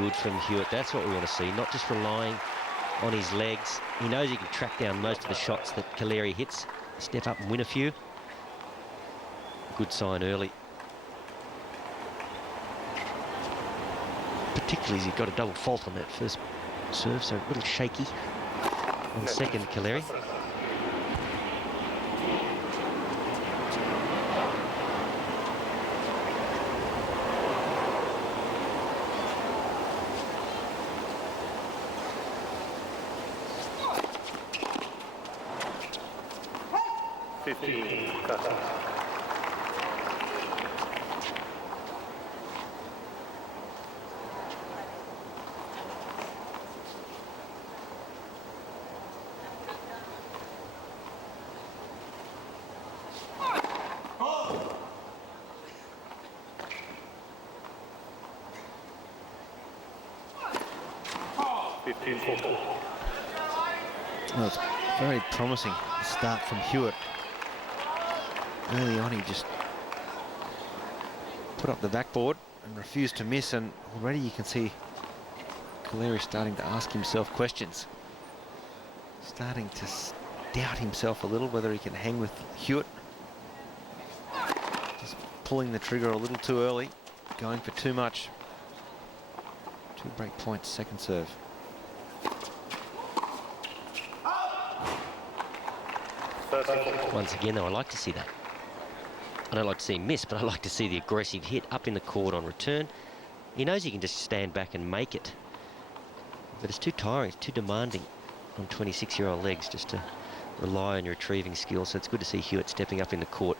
good from Hewitt. That's what we want to see, not just relying on his legs. He knows he can track down most of the shots that Calleri hits. Step up and win a few. Good sign early. Particularly as he got a double fault on that first serve, so a little shaky on second, Calleri. Well, it's very promising start from Hewitt. Early on, he just put up the backboard and refused to miss, and already you can see Calleri starting to ask himself questions. Starting to doubt himself a little, whether he can hang with Hewitt. Just pulling the trigger a little too early, going for too much. 2 break points, second serve. Once again, though, I like to see that. I don't like to see him miss, but I like to see the aggressive hit up in the court on return. He knows he can just stand back and make it. But it's too tiring, it's too demanding on 26-year-old legs just to rely on your retrieving skills. So it's good to see Hewitt stepping up in the court.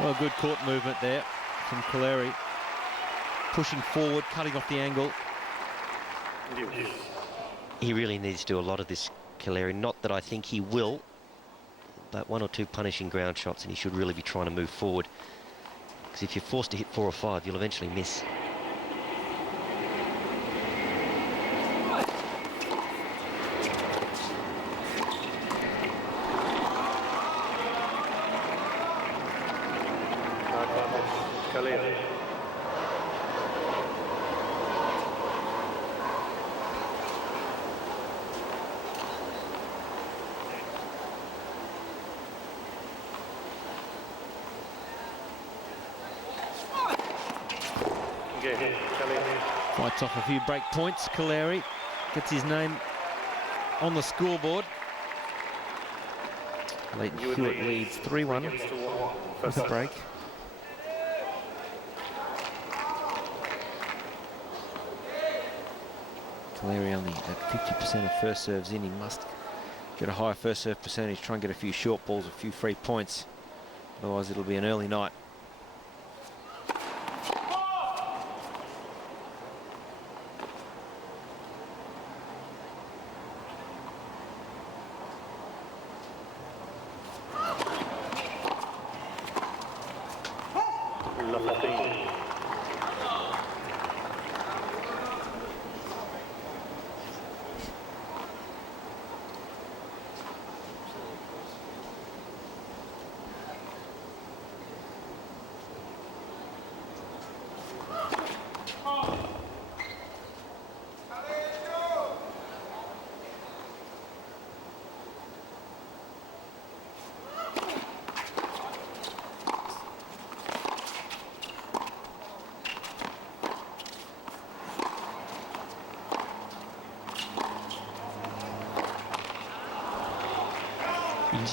Well, good court movement there from Calleri. Pushing forward, cutting off the angle. He really needs to do a lot of this, Calleri. Not that I think he will, but 1 or 2 punishing ground shots, and he should really be trying to move forward. Because if you're forced to hit 4 or 5, you'll eventually miss. Fights off a few break points. Calleri gets his name on the scoreboard. Lleyton Hewitt leads 3-1 with a break. Calleri only at 50% of first serves in. He must get a higher first serve percentage, try and get a few short balls, a few free points. Otherwise, it'll be an early night.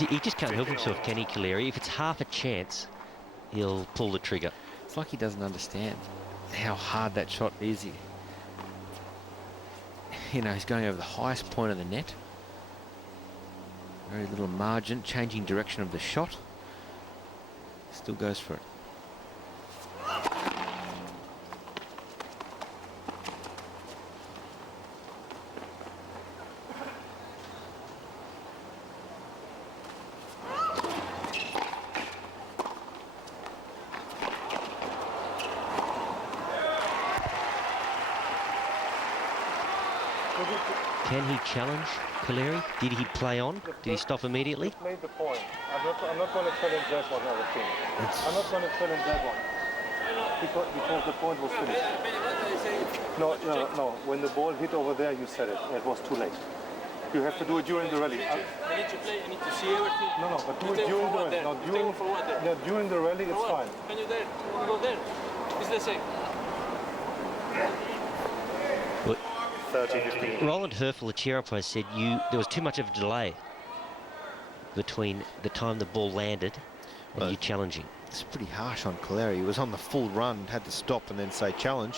He just can't help himself, can he, Calleri? If it's half a chance, he'll pull the trigger. It's like he doesn't understand how hard that shot is. You know, he's going over the highest point of the net. Very little margin, changing direction of the shot. Still goes for it. Can he challenge Calleri? Did he play on? Did he stop immediately? Just made the point. I'm not going to challenge that one, other thing. I'm not going to challenge that one. Because the point was finished. No. When the ball hit over there, you said it. It was too late. You have to do it during the rally. I need to play. I need to see everything. No, but do it during the rally. During the rally, it's fine. Can you there? Can you go there? It's the same. 30-15. Roland Herfel, the chair umpire, said there was too much of a delay between the time the ball landed and you challenging. It's pretty harsh on Calleri. He was on the full run, had to stop and then say challenge.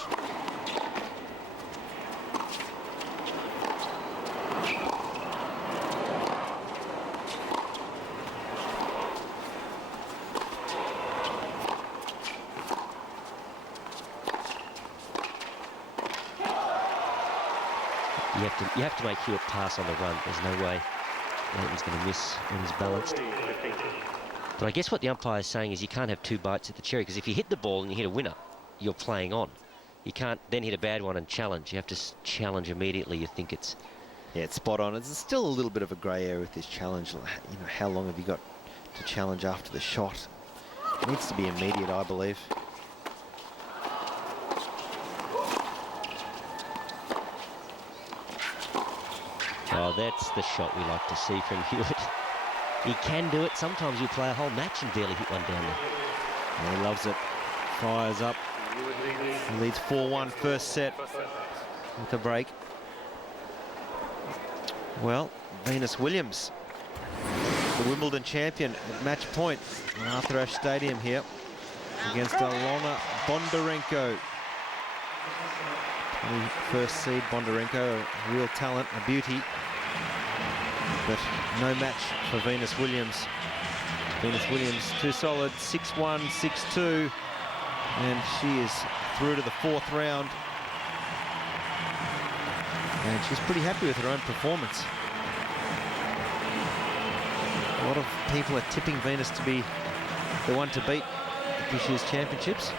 You have to make Hewitt pass on the run. There's no way Lleyton's going to miss when he's balanced. But I guess what the umpire is saying is you can't have two bites at the cherry, because if you hit the ball and you hit a winner, you're playing on. You can't then hit a bad one and challenge. You have to challenge immediately. You think it's... Yeah, it's spot on. It's still a little bit of a grey area with this challenge. You know, how long have you got to challenge after the shot? It needs to be immediate, I believe. Oh, that's the shot we like to see from Hewitt. He can do it. Sometimes you play a whole match and barely hit one down there. Yeah, he loves it. Fires up. He leads 4-1 first set with a break. Well, Venus Williams, the Wimbledon champion at match point at Arthur Ashe Stadium here against Ilona Bondarenko. 21st seed Bondarenko, a real talent, a beauty. But no match for Venus Williams. Venus Williams too solid, 6-1, 6-2. And she is through to the fourth round. And she's pretty happy with her own performance. A lot of people are tipping Venus to be the one to beat at this year's championships.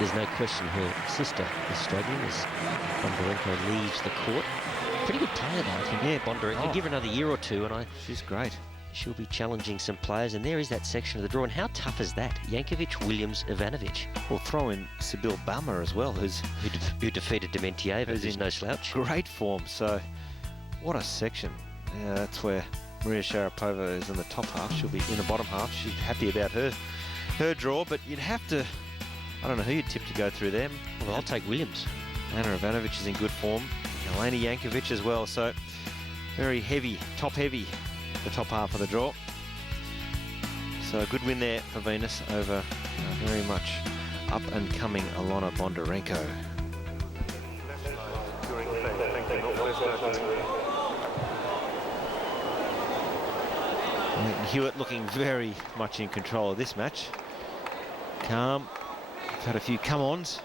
There's no question her sister is struggling as Bondarenko leaves the court. Pretty good player though, I think. Yeah, Bondarenko. Give her another year or two and she's great. She'll be challenging some players, and there is that section of the draw. And how tough is that? Yankovic, Williams, Ivanovic. We'll throw in Sibyl Bama as well, who defeated Dementieva, who's no slouch. Great form, so what a section. Yeah, that's where Maria Sharapova is in the top half. She'll be in the bottom half. She's happy about her draw, but you'd have to, I don't know who you'd tip to go through them. Well, I'll take Williams. Ana Ivanovic is in good form. Elena Yankovic as well, so very heavy, top heavy, the top half of the draw. So a good win there for Venus over very much up and coming Ilona Bondarenko. Lleyton Hewitt looking very much in control of this match. Calm. We've had a few come-ons.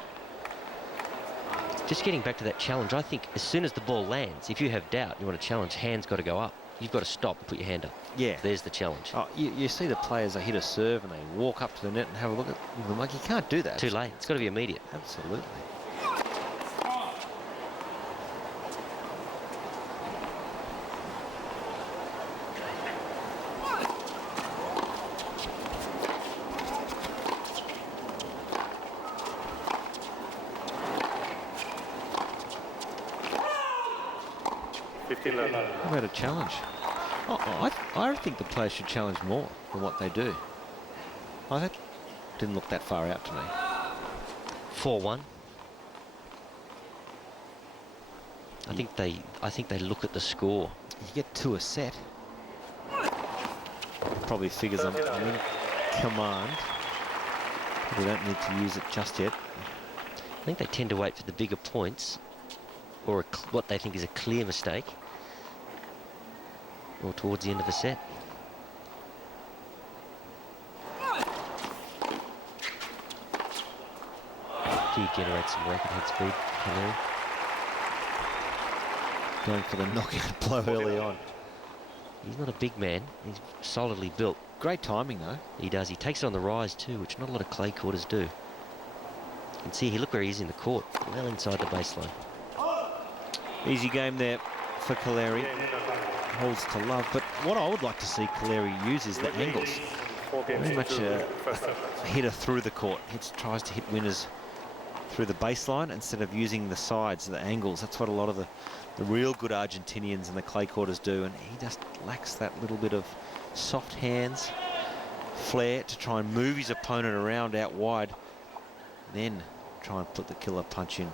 Just getting back to that challenge, I think as soon as the ball lands, if you have doubt, you want to challenge, hand's got to go up. You've got to stop and put your hand up. Yeah. There's the challenge. Oh, you see the players, they hit a serve and they walk up to the net and have a look at them. Like, you can't do that. Too late. It's got to be immediate. Absolutely. How about a challenge? I think the players should challenge more than what they do. That didn't look that far out to me. 4-1. I think they look at the score. You get two a set. Probably figures them in command. We don't need to use it just yet. I think they tend to wait for the bigger points, or what they think is a clear mistake, or towards the end of a set. Do you generate some rapid head speed, Calleri? Going for the knockout blow early on. He's not a big man. He's solidly built. Great timing, though. He does. He takes it on the rise, too, which not a lot of clay courters do. You can see, look where he is in the court, well inside the baseline. Easy game there for Calleri. Holds to love. But what I would like to see Calleri use is the angles. Very much a hitter through the court. Tries to hit winners through the baseline instead of using the sides, the angles. That's what a lot of the real good Argentinians and the clay courters do, and he just lacks that little bit of soft hands, flair to try and move his opponent around out wide, then try and put the killer punch in.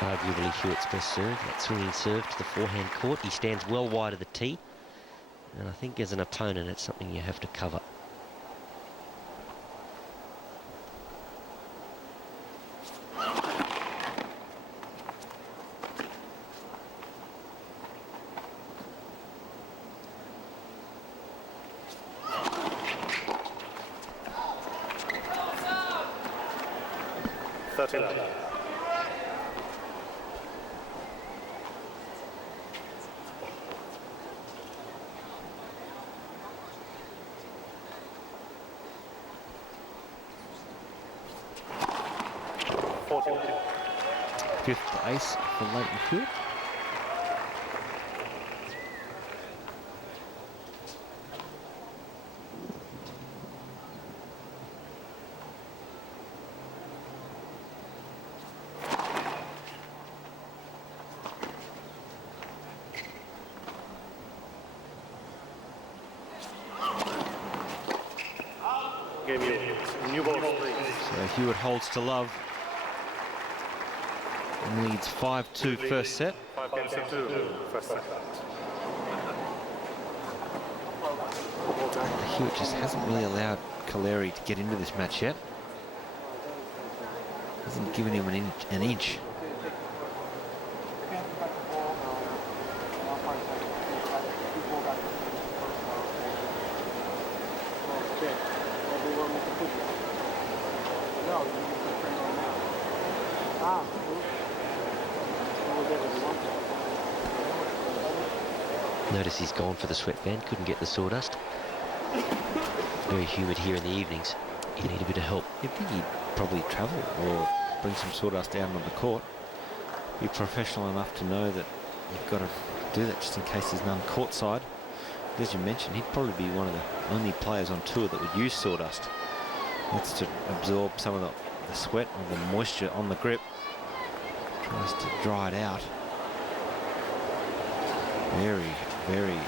Arguably Hewitt's best serve, that swinging serve to the forehand court. He stands well wide of the tee, and I think as an opponent it's something you have to cover. Fifth ace for Lleyton Hewitt. So Hewitt holds to love and leads 5-2 first set. Hewitt just hasn't really allowed Calleri to get into this match yet. Hasn't given him an inch. Notice he's gone for the sweatband, couldn't get the sawdust. Very humid here in the evenings. You need a bit of help. You'd think he'd probably travel or bring some sawdust down on the court. Be professional enough to know that you've got to do that just in case there's none courtside. As you mentioned, he'd probably be one of the only players on tour that would use sawdust. That's to absorb some of the sweat or the moisture on the grip. Tries to dry it out. Very, very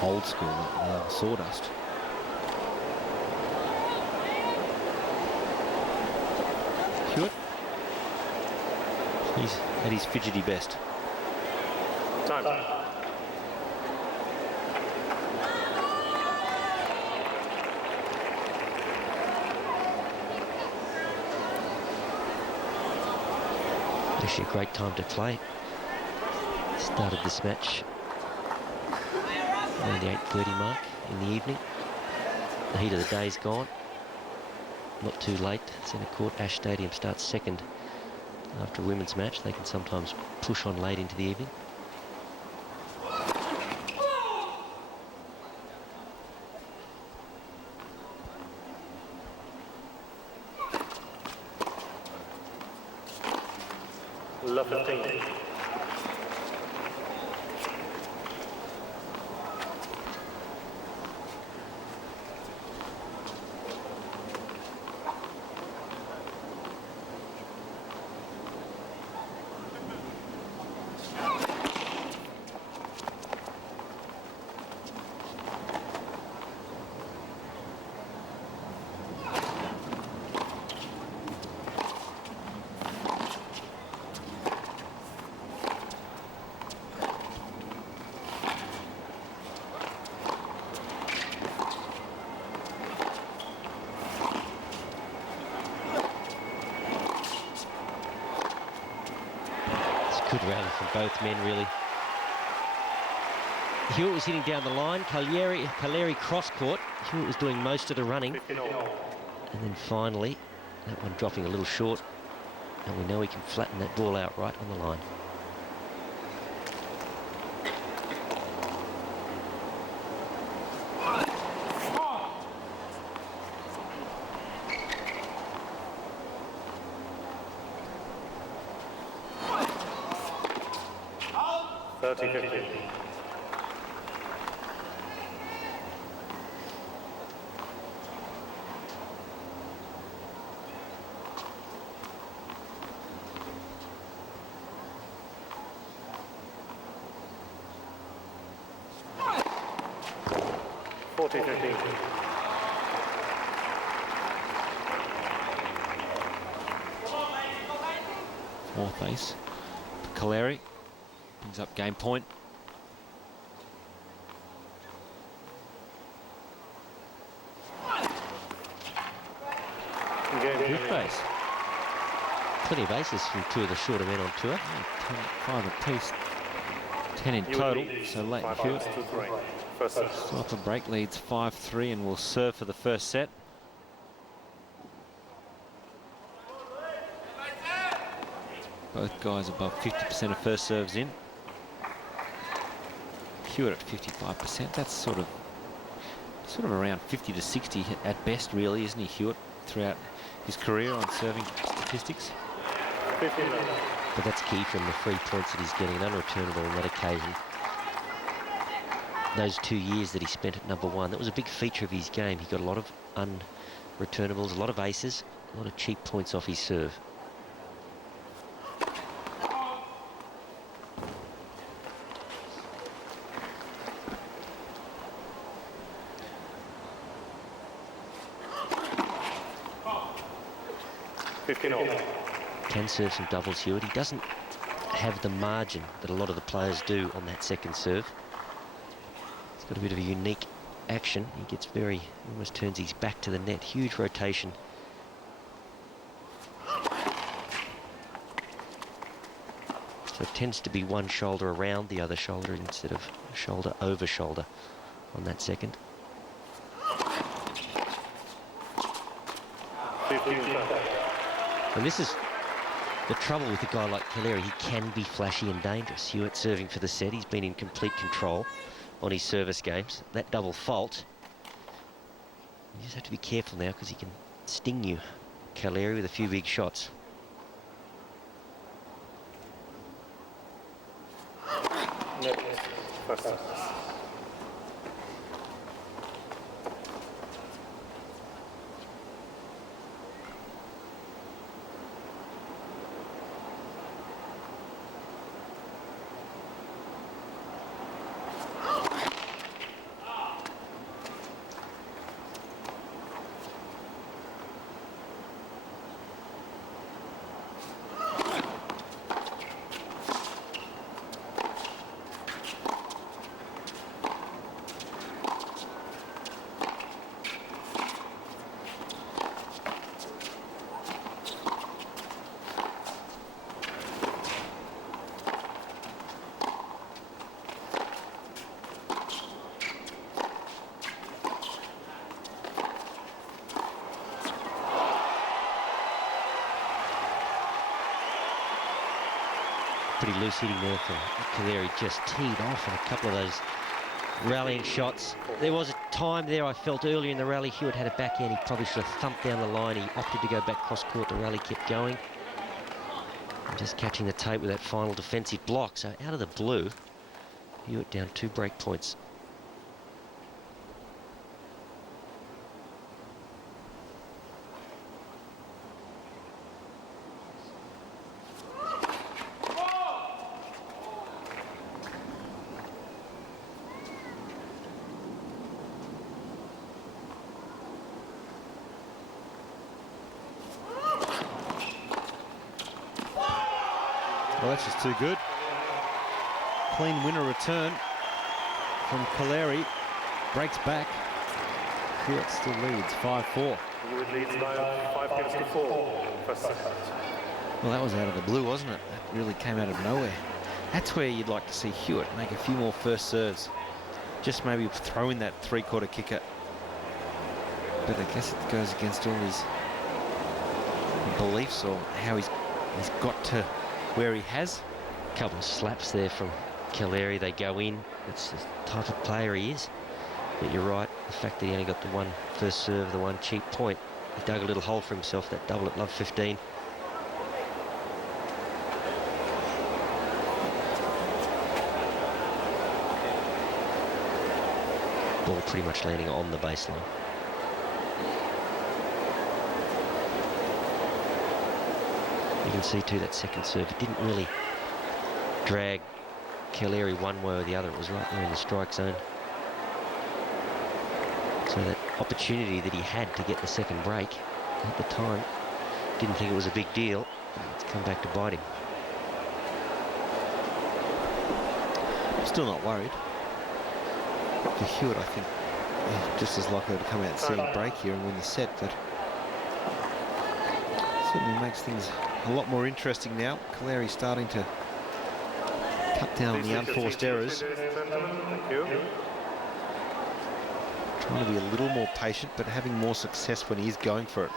old school sawdust. Hewitt. He's at his fidgety best. Time. Actually a great time to play. Started this match around the 8:30 mark in the evening. The heat of the day's gone. Not too late. Centre Court, Ash Stadium starts second after a women's match. They can sometimes push on late into the evening. Good rally from both men, really. Hewitt was hitting down the line. Calleri cross-court. Hewitt was doing most of the running. And then finally, that one dropping a little short. And we know he can flatten that ball out right on the line. 30-15. Fourth ace for Calleri. Brings up game point. Fifth ace. Plenty of aces from two of the shorter men on tour. 5 apiece. 10 in total. So Lleyton Hewitt. Stop and break leads 5-3 and will serve for the first set. Both guys above 50% of first serves in. Hewitt at 55%. That's sort of around 50 to 60 at best, really, isn't he, Hewitt, throughout his career on serving statistics? But that's key from the 3 points that he's getting, unreturnable on that occasion. Those 2 years that he spent at number 1, that was a big feature of his game. He got a lot of unreturnables, a lot of aces, a lot of cheap points off his serve. Can serve some doubles, Hewitt. He doesn't have the margin that a lot of the players do on that second serve. He's got a bit of a unique action. He gets he almost turns his back to the net. Huge rotation. So it tends to be one shoulder around the other shoulder instead of shoulder over shoulder on that second. And this is the trouble with a guy like Calleri. He can be flashy and dangerous. Hewitt serving for the set. He's been in complete control on his service games. That double fault, you just have to be careful now because he can sting you. Calleri with a few big shots. Pretty loose hitting there from Calleri, just teed off on a couple of those rallying shots. There was a time there I felt earlier in the rally Hewitt had a backhand. He probably should have thumped down the line. He opted to go back cross court. The rally kept going. And just catching the tape with that final defensive block. So out of the blue, Hewitt down 2 break points. Well, that's just too good. Clean winner return from Calleri. Breaks back. Hewitt still leads 5-4. Hewitt leads by 5 games to 4. First set. Well, that was out of the blue, wasn't it? That really came out of nowhere. That's where you'd like to see Hewitt make a few more first serves. Just maybe throw in that 3-quarter kicker. But I guess it goes against all his beliefs or how he's got to where he has. A couple of slaps there from Calleri. They go in. It's the type of player he is. But you're right, the fact that he only got the one first serve, the one cheap point, he dug a little hole for himself, that double at love 15. Ball pretty much landing on the baseline. You can see too that second serve, it didn't really drag Calleri one way or the other. It was right there in the strike zone. So that opportunity that he had to get the second break at the time, didn't think it was a big deal. It's come back to bite him. I'm still not worried. For Hewitt, I think he's just as likely to come out and see him break here and win the set, but certainly makes things a lot more interesting now. Calleri starting to cut down on the unforced errors. Thank you. Trying to be a little more patient, but having more success when he is going for it.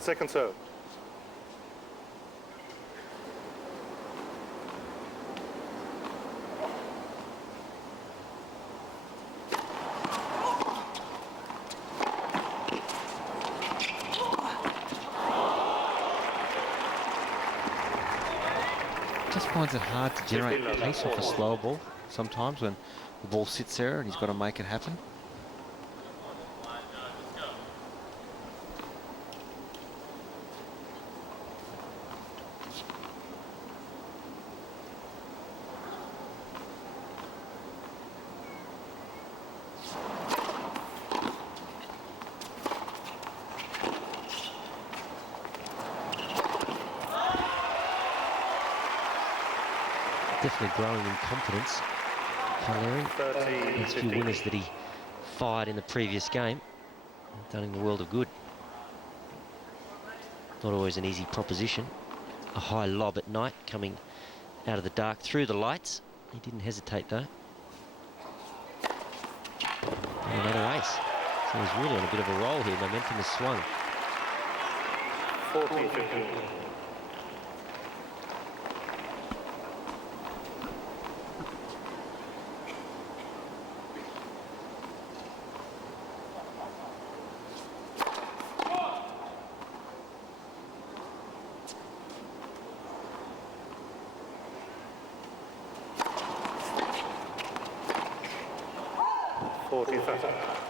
Second serve. Just finds it hard to generate pace off a slower ball sometimes when the ball sits there and he's got to make it happen. Definitely growing in confidence. Calleri, these few winners that he fired in the previous game, done him a world of good. Not always an easy proposition. A high lob at night coming out of the dark through the lights. He didn't hesitate though. And another ace. So he's really on a bit of a roll here. Momentum has swung. 14-15.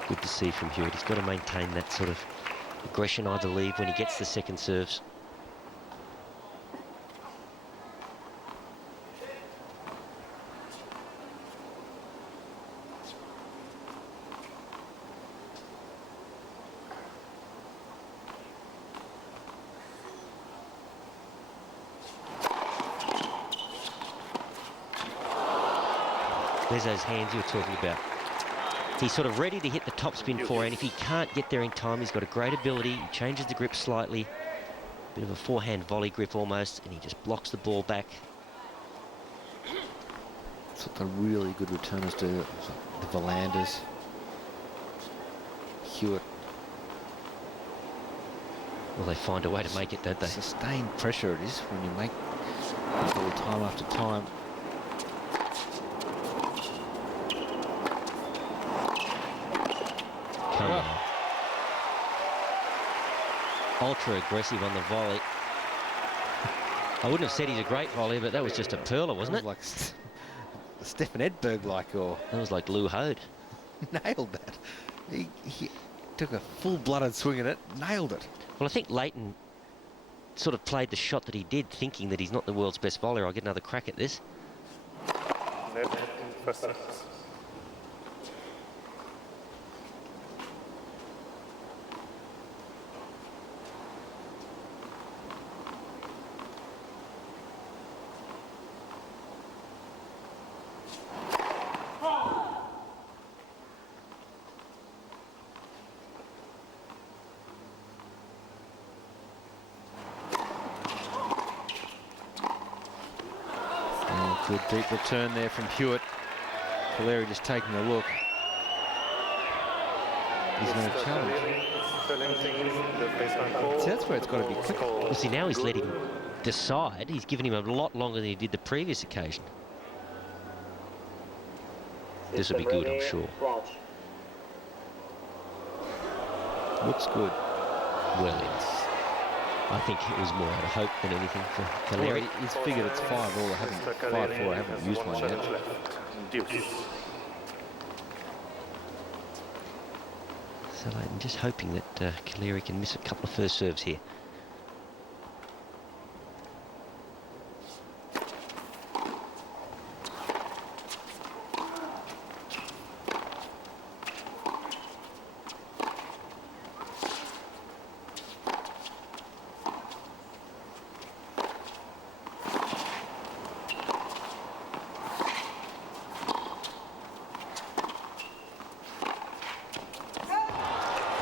Good to see from Hewitt. He's got to maintain that sort of aggression, I believe, when he gets the second serves. There's those hands you were talking about. He's sort of ready to hit the topspin forehand. If he can't get there in time, he's got a great ability. He changes the grip slightly. Bit of a forehand volley grip almost, and he just blocks the ball back. That's what the really good returners do. The Verlanders, Hewitt. Well, they find a way to make it, don't they? Sustained pressure it is when you make the ball time after time. Ultra aggressive on the volley. I wouldn't have said he's a great volleyer, but that was just a perler, wasn't it? Like Stefan Edberg-like, or That was like Lou Hode. nailed that. He took a full-blooded swing at it, nailed it. Well, I think Lleyton sort of played the shot that he did, thinking that he's not the world's best volleyer. I'll get another crack at this. Net first service. Good deep return there from Hewitt. Calleri just taking a look. He's going to challenge. See, that's where it's got to be quick. Well, see, now he's let him decide. He's given him a lot longer than he did the previous occasion. This will be good, I'm sure. Looks good. Well, I think it was more out of hope than anything for Calleri. Well, he's figured it's 5-all. I haven't 5-4. I haven't used one yet. So I'm just hoping that Calleri can miss a couple of first serves here.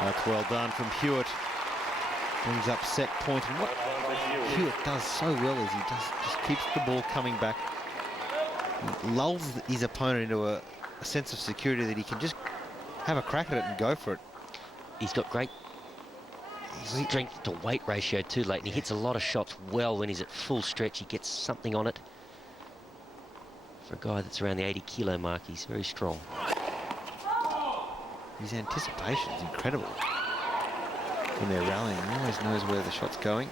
That's well done from Hewitt. Brings up set point. And what Hewitt does so well is he just keeps the ball coming back. Lulls his opponent into a sense of security that he can just have a crack at it and go for it. He's got great strength to weight ratio too, Lleyton. He hits a lot of shots well when he's at full stretch. He gets something on it. For a guy that's around the 80-kilo mark, he's very strong. His anticipation is incredible. When they're rallying, he always knows where the shot's going.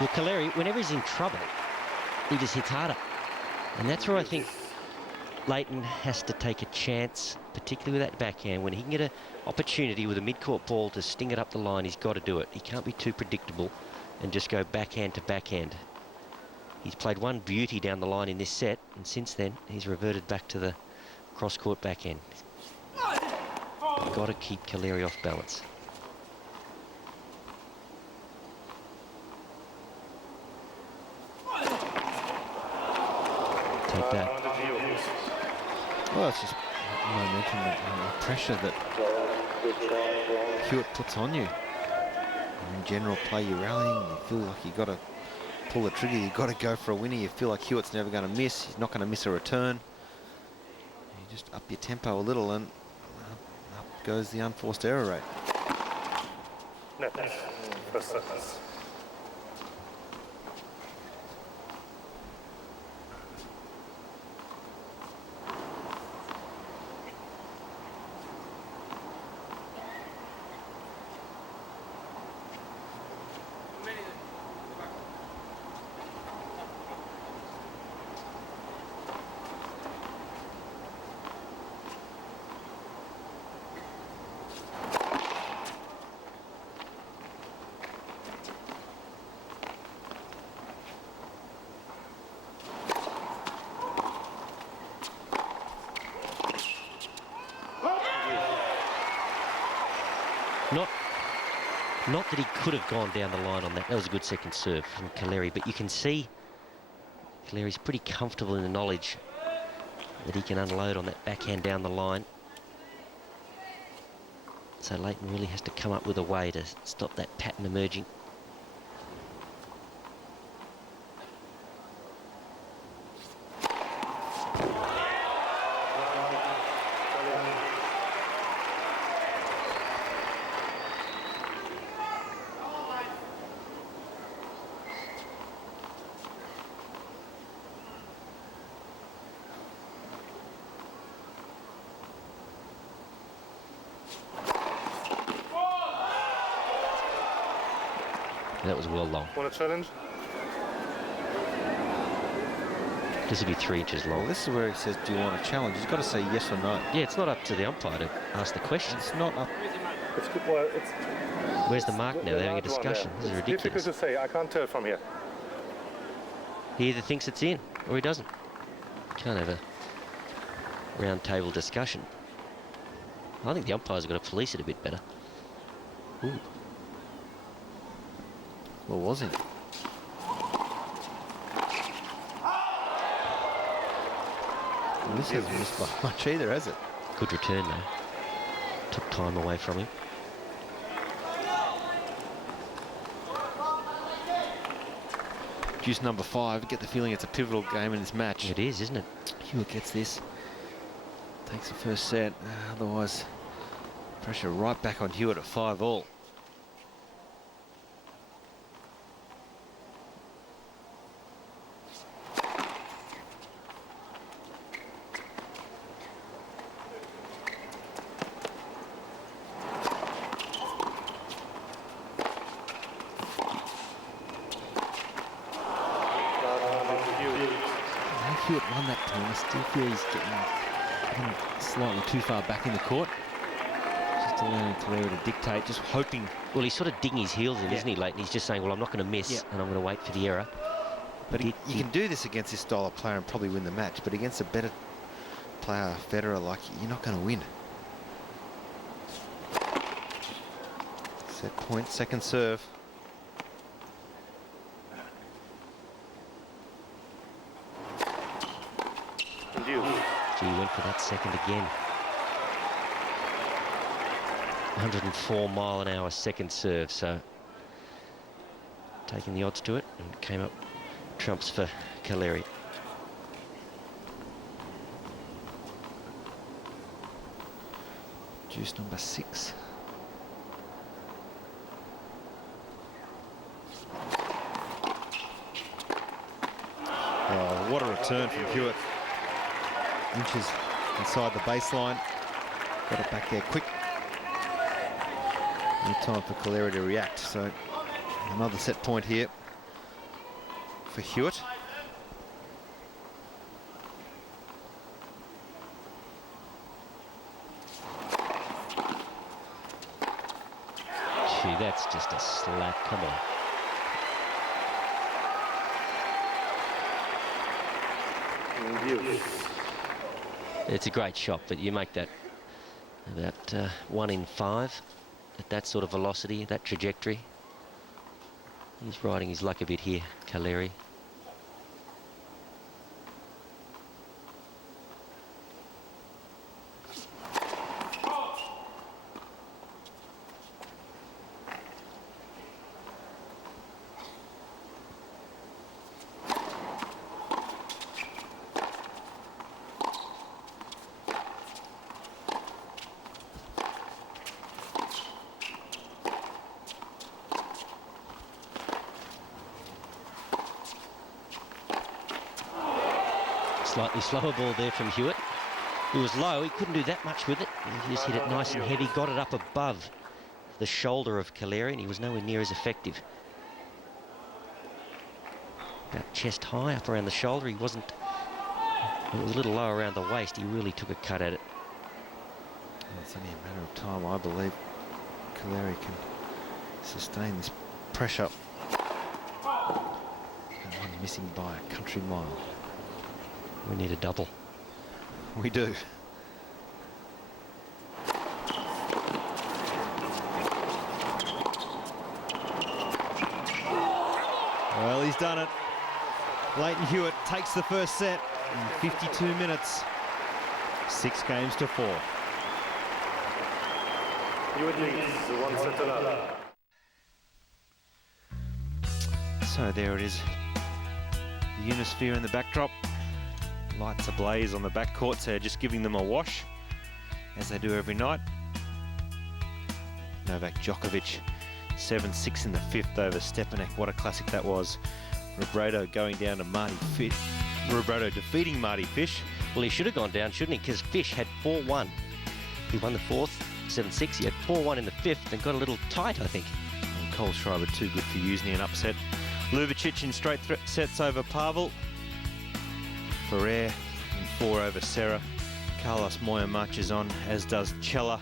Well, Calleri, whenever he's in trouble, he just hits harder. And that's where I think Lleyton has to take a chance, particularly with that backhand. When he can get an opportunity with a mid-court ball to sting it up the line, he's got to do it. He can't be too predictable and just go backhand to backhand. He's played one beauty down the line in this set, and since then, he's reverted back to the cross-court backhand. You've got to keep Calleri off balance. Take that. Well, it's just momentum and pressure that Hewitt puts on you. In general play, you're rallying, you feel like you've got to pull the trigger, you've got to go for a winner, you feel like Hewitt's never going to miss, he's not going to miss a return. You just up your tempo a little and up goes the unforced error rate. Net first service. Not that he could have gone down the line on that. That was a good second serve from Calleri, but you can see Calleri's pretty comfortable in the knowledge that he can unload on that backhand down the line. So Lleyton really has to come up with a way to stop that pattern emerging. That was well long. Want to challenge? This would be 3 inches Well, long. this is where he says, do you want a challenge? He's got to say yes or no. Yeah, it's not up to the umpire to ask the question. It's not up. It's good. Well, it's Where's the mark now? They're having a discussion. This is It's ridiculous. difficult to say. I can't tell from here. He either thinks it's in or he doesn't. Can't have a round table discussion. I think the umpires have got to police it a bit better. Ooh. Well, was it? Well, this hasn't missed by much either, has it? Good return though. Took time away from him. Juice number 5. Get the feeling it's a pivotal game in this match. It is, isn't it? Hewitt gets this. Takes the first set. Otherwise, pressure right back on Hewitt at 5-all. Hewitt won that turn. I still feel he's getting slightly too far back in the court. Just allowing Calleri to dictate, just hoping. Well, he's sort of digging his heels in, isn't he, Lleyton? He's just saying, well, I'm not going to miss, and I'm going to wait for the error. But you can do this against this style of player and probably win the match, but against a better player, Federer, like, you're not going to win. Set point, second serve. Gee, he went for that second again. 104 mile-an-hour second serve, so taking the odds to it, and came up trumps for Calleri. Juice number 6. Oh, what a return from Hewitt. Inches inside the baseline. Got it back there quick. No time for Calleri to react. So another set point here for Hewitt. Gee, that's just a slap. Come on. It's a great shot, but you make that about 1 in 5 at that sort of velocity, that trajectory. He's riding his luck a bit here, Calleri. Slightly slower ball there from Hewitt. It was low, he couldn't do that much with it. He just hit it nice and heavy, got it up above the shoulder of Calleri, and he was nowhere near as effective. About chest high, up around the shoulder, he wasn't... It was a little low around the waist, he really took a cut at it. Well, it's only a matter of time, I believe. Calleri can sustain this pressure. And one missing by a country mile. We need a double. We do. Well, he's done it. Lleyton Hewitt takes the first set in 52 minutes. 6 games to 4. Hewitt leads the 1 set to none. So there it is. The Unisphere in the backdrop. Lights ablaze on the backcourt, so just giving them a wash, as they do every night. Novak Djokovic, 7-6 in the 5th over Stepanek. What a classic that was. Robredo going down to Marty Fish. Robredo defeating Marty Fish. Well, he should have gone down, shouldn't he? Because Fish had 4-1. He won the 4th, 7-6. He had 4-1 in the 5th and got a little tight, I think. And Kohlschreiber too good for Usni an upset. Ljubicic in straight sets over Pavel. Ferrer in 4 over Serra. Carlos Moya marches on, as does Cella.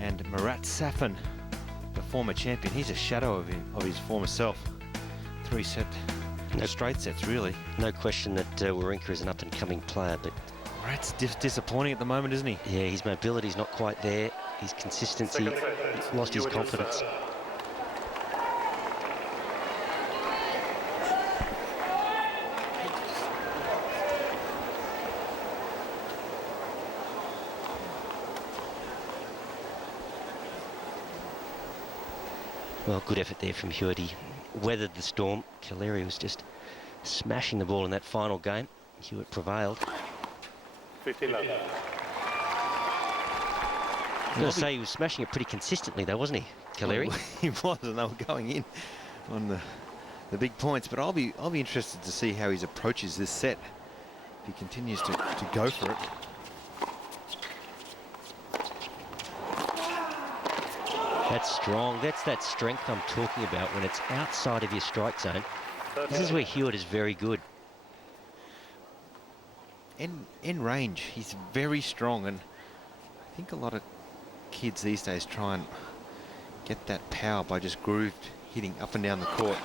And Marat Safin, the former champion, he's a shadow of his former self. 3-set, straight sets really. No question that Wawrinka is an up-and-coming player, but Marat's disappointing at the moment, isn't he? yeah, his mobility's not quite there. His consistency, he's lost his confidence. Well, good effort there from Hewitt. He weathered the storm. Calleri was just smashing the ball in that final game. Hewitt prevailed. 15 love. I've got to say, he was smashing it pretty consistently though, wasn't he, Calleri? Well, he was, and they were going in on the big points. But I'll be interested to see how he approaches this set. If he continues to go for it. That's strong. That's that strength I'm talking about when it's outside of your strike zone. This is where Hewitt is very good. In range, he's very strong, and I think a lot of kids these days try and get that power by just grooved hitting up and down the court.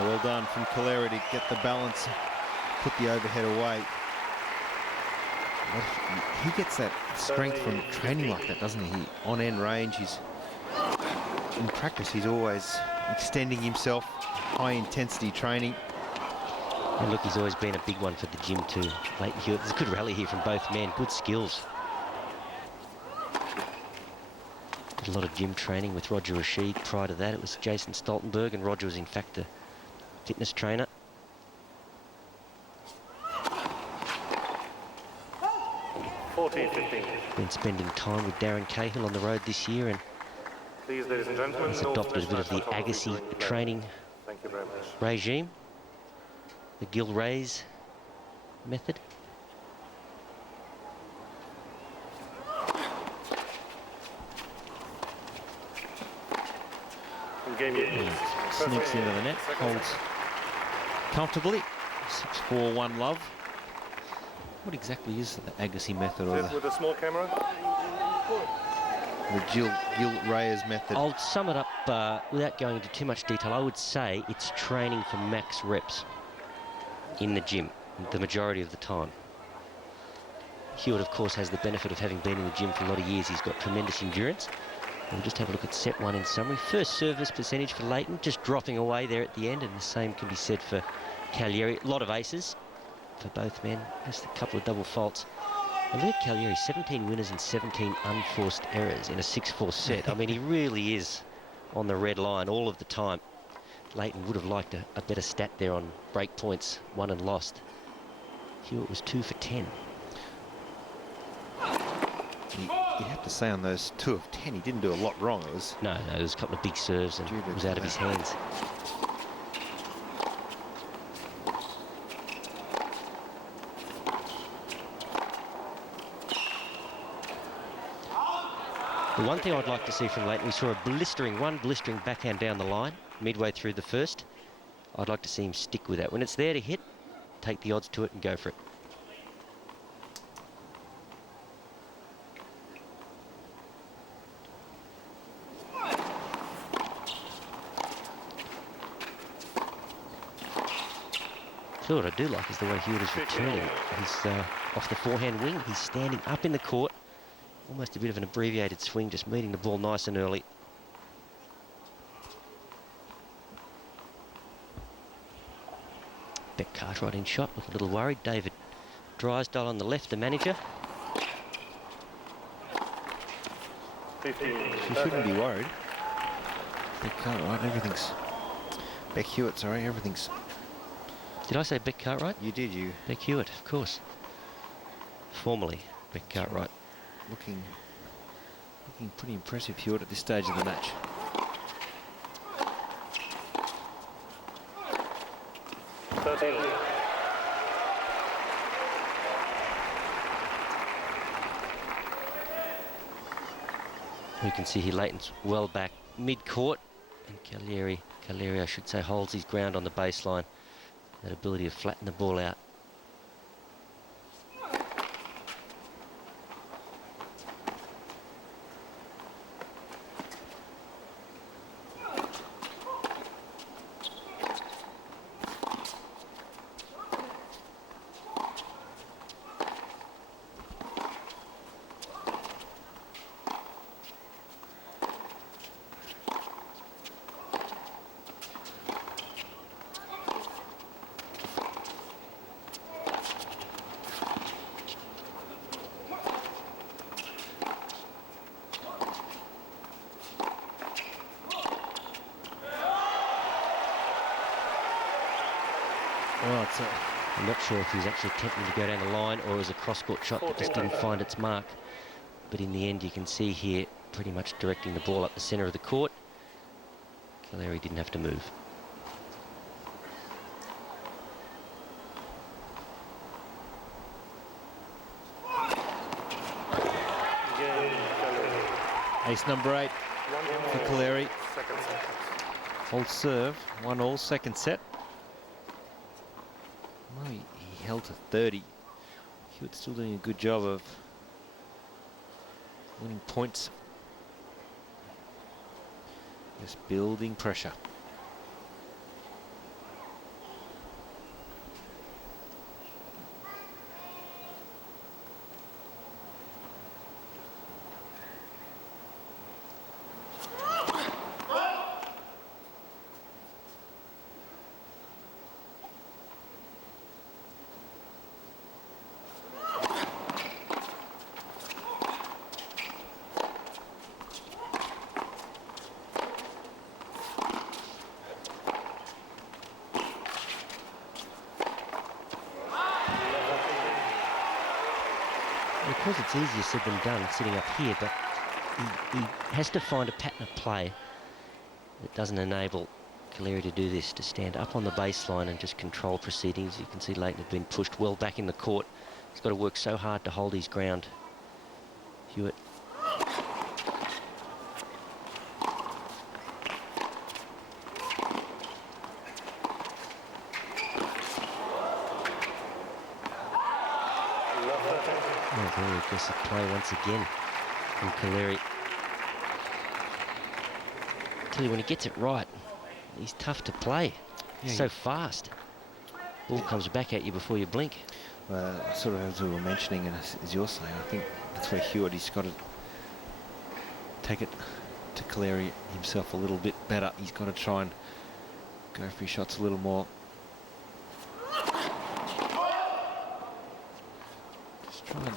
Well done from Calleri to get the balance, put the overhead away. But he gets that strength from training like that, doesn't he? On end range, in practice, he's always extending himself, high intensity training. And look, he's always been a big one for the gym too. Lleyton Hewitt, there's a good rally here from both men, good skills. Did a lot of gym training with Roger Rashid. Prior to that, it was Jason Stoltenberg, and Roger was in fact the fitness trainer. Been spending time with Darren Cahill on the road this year, and Please, ladies and gentlemen, he's adopted a bit of the Agassi training Thank you very much. regime, the Gil Rays method. Sneaks into the net, holds comfortably. 6-4-1 love. What exactly is the Agassi method, or With a small camera? the Gil Reyes method? I'll sum it up without going into too much detail. I would say it's training for max reps in the gym the majority of the time. Hewitt, of course, has the benefit of having been in the gym for a lot of years. He's got tremendous endurance. We'll just have a look at set 1 in summary. First service percentage for Lleyton, just dropping away there at the end, and the same can be said for Calleri. A lot of aces for both men, just a couple of double faults. And look at Calleri, 17 winners and 17 unforced errors in a 6-4 set. I mean, he really is on the red line all of the time. Lleyton would have liked a better stat there on break points, won and lost. Hewitt was 2 for 10. You have to say on those 2 of 10, he didn't do a lot wrong. It was No, there was a couple of big serves and it was out of his hands. The one thing I'd like to see from Lleyton, we saw one blistering backhand down the line midway through the first. I'd like to see him stick with that. When it's there to hit, take the odds to it and go for it. So what I do like is the way Hewitt is returning. He's off the forehand wing. He's standing up in the court. Almost a bit of an abbreviated swing, just meeting the ball nice and early. Beck Cartwright in shot, looking a little worried. David Drysdale on the left, the manager. She shouldn't be worried. Beck Cartwright, everything's... Beck Hewitt, sorry, everything's... Did I say Beck Cartwright? You did, you. Beck Hewitt, of course. Formerly Beck Cartwright. Looking pretty impressive, Hewitt, at this stage of the match. 13. You can see here Lleyton's well back mid-court, and Calleri, I should say, holds his ground on the baseline. That ability to flatten the ball out. Well, I'm not sure if he was actually attempting to go down the line or it was a cross-court shot that just didn't find its mark. But in the end, you can see here pretty much directing the ball up the centre of the court. Calleri didn't have to move. ace number 8 for Calleri. Second set. Hold serve, 1-all, second set. Well, he held to 30. Hewitt's still doing a good job of winning points. Just building pressure. Of course, it's easier said than done sitting up here, but he has to find a pattern of play that doesn't enable Calleri to do this, to stand up on the baseline and just control proceedings. You can see Lleyton had been pushed well back in the court. He's got to work so hard to hold his ground. Hewitt. Oh, very aggressive play once again from Calleri. I tell you, when he gets it right, he's tough to play. Yeah, So fast. Ball comes back at you before you blink. Sort of as we were mentioning, and as you're saying, I think that's where Hewitt, he's got to take it to Calleri himself a little bit better. He's got to try and go for his shots a little more. Just try and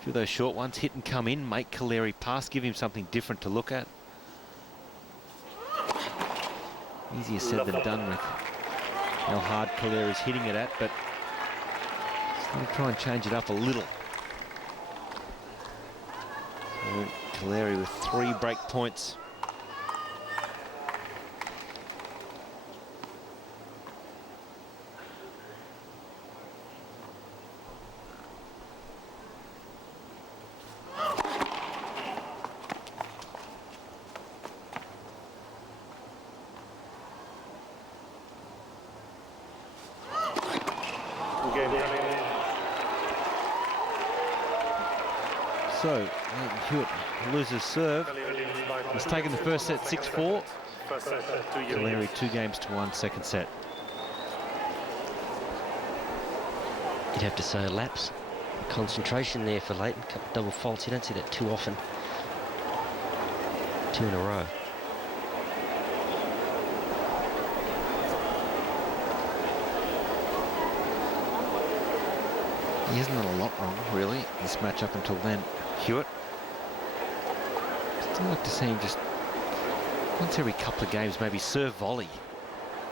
a few of those short ones, hit and come in, make Calleri pass, give him something different to look at. Easier said than done with how hard Caleri's hitting it at, but he's going to try and change it up a little. So Calleri with 3 break points. So, Hewitt loses serve. He's taken the first set 6-4. Calleri 2-1, second set. You'd have to say a lapse. Concentration there for Lleyton. Couple double faults. You don't see that too often. 2 in a row. He hasn't done a lot wrong, really, in this match up until then. Hewitt. Still like to see him just once every couple of games, maybe serve volley.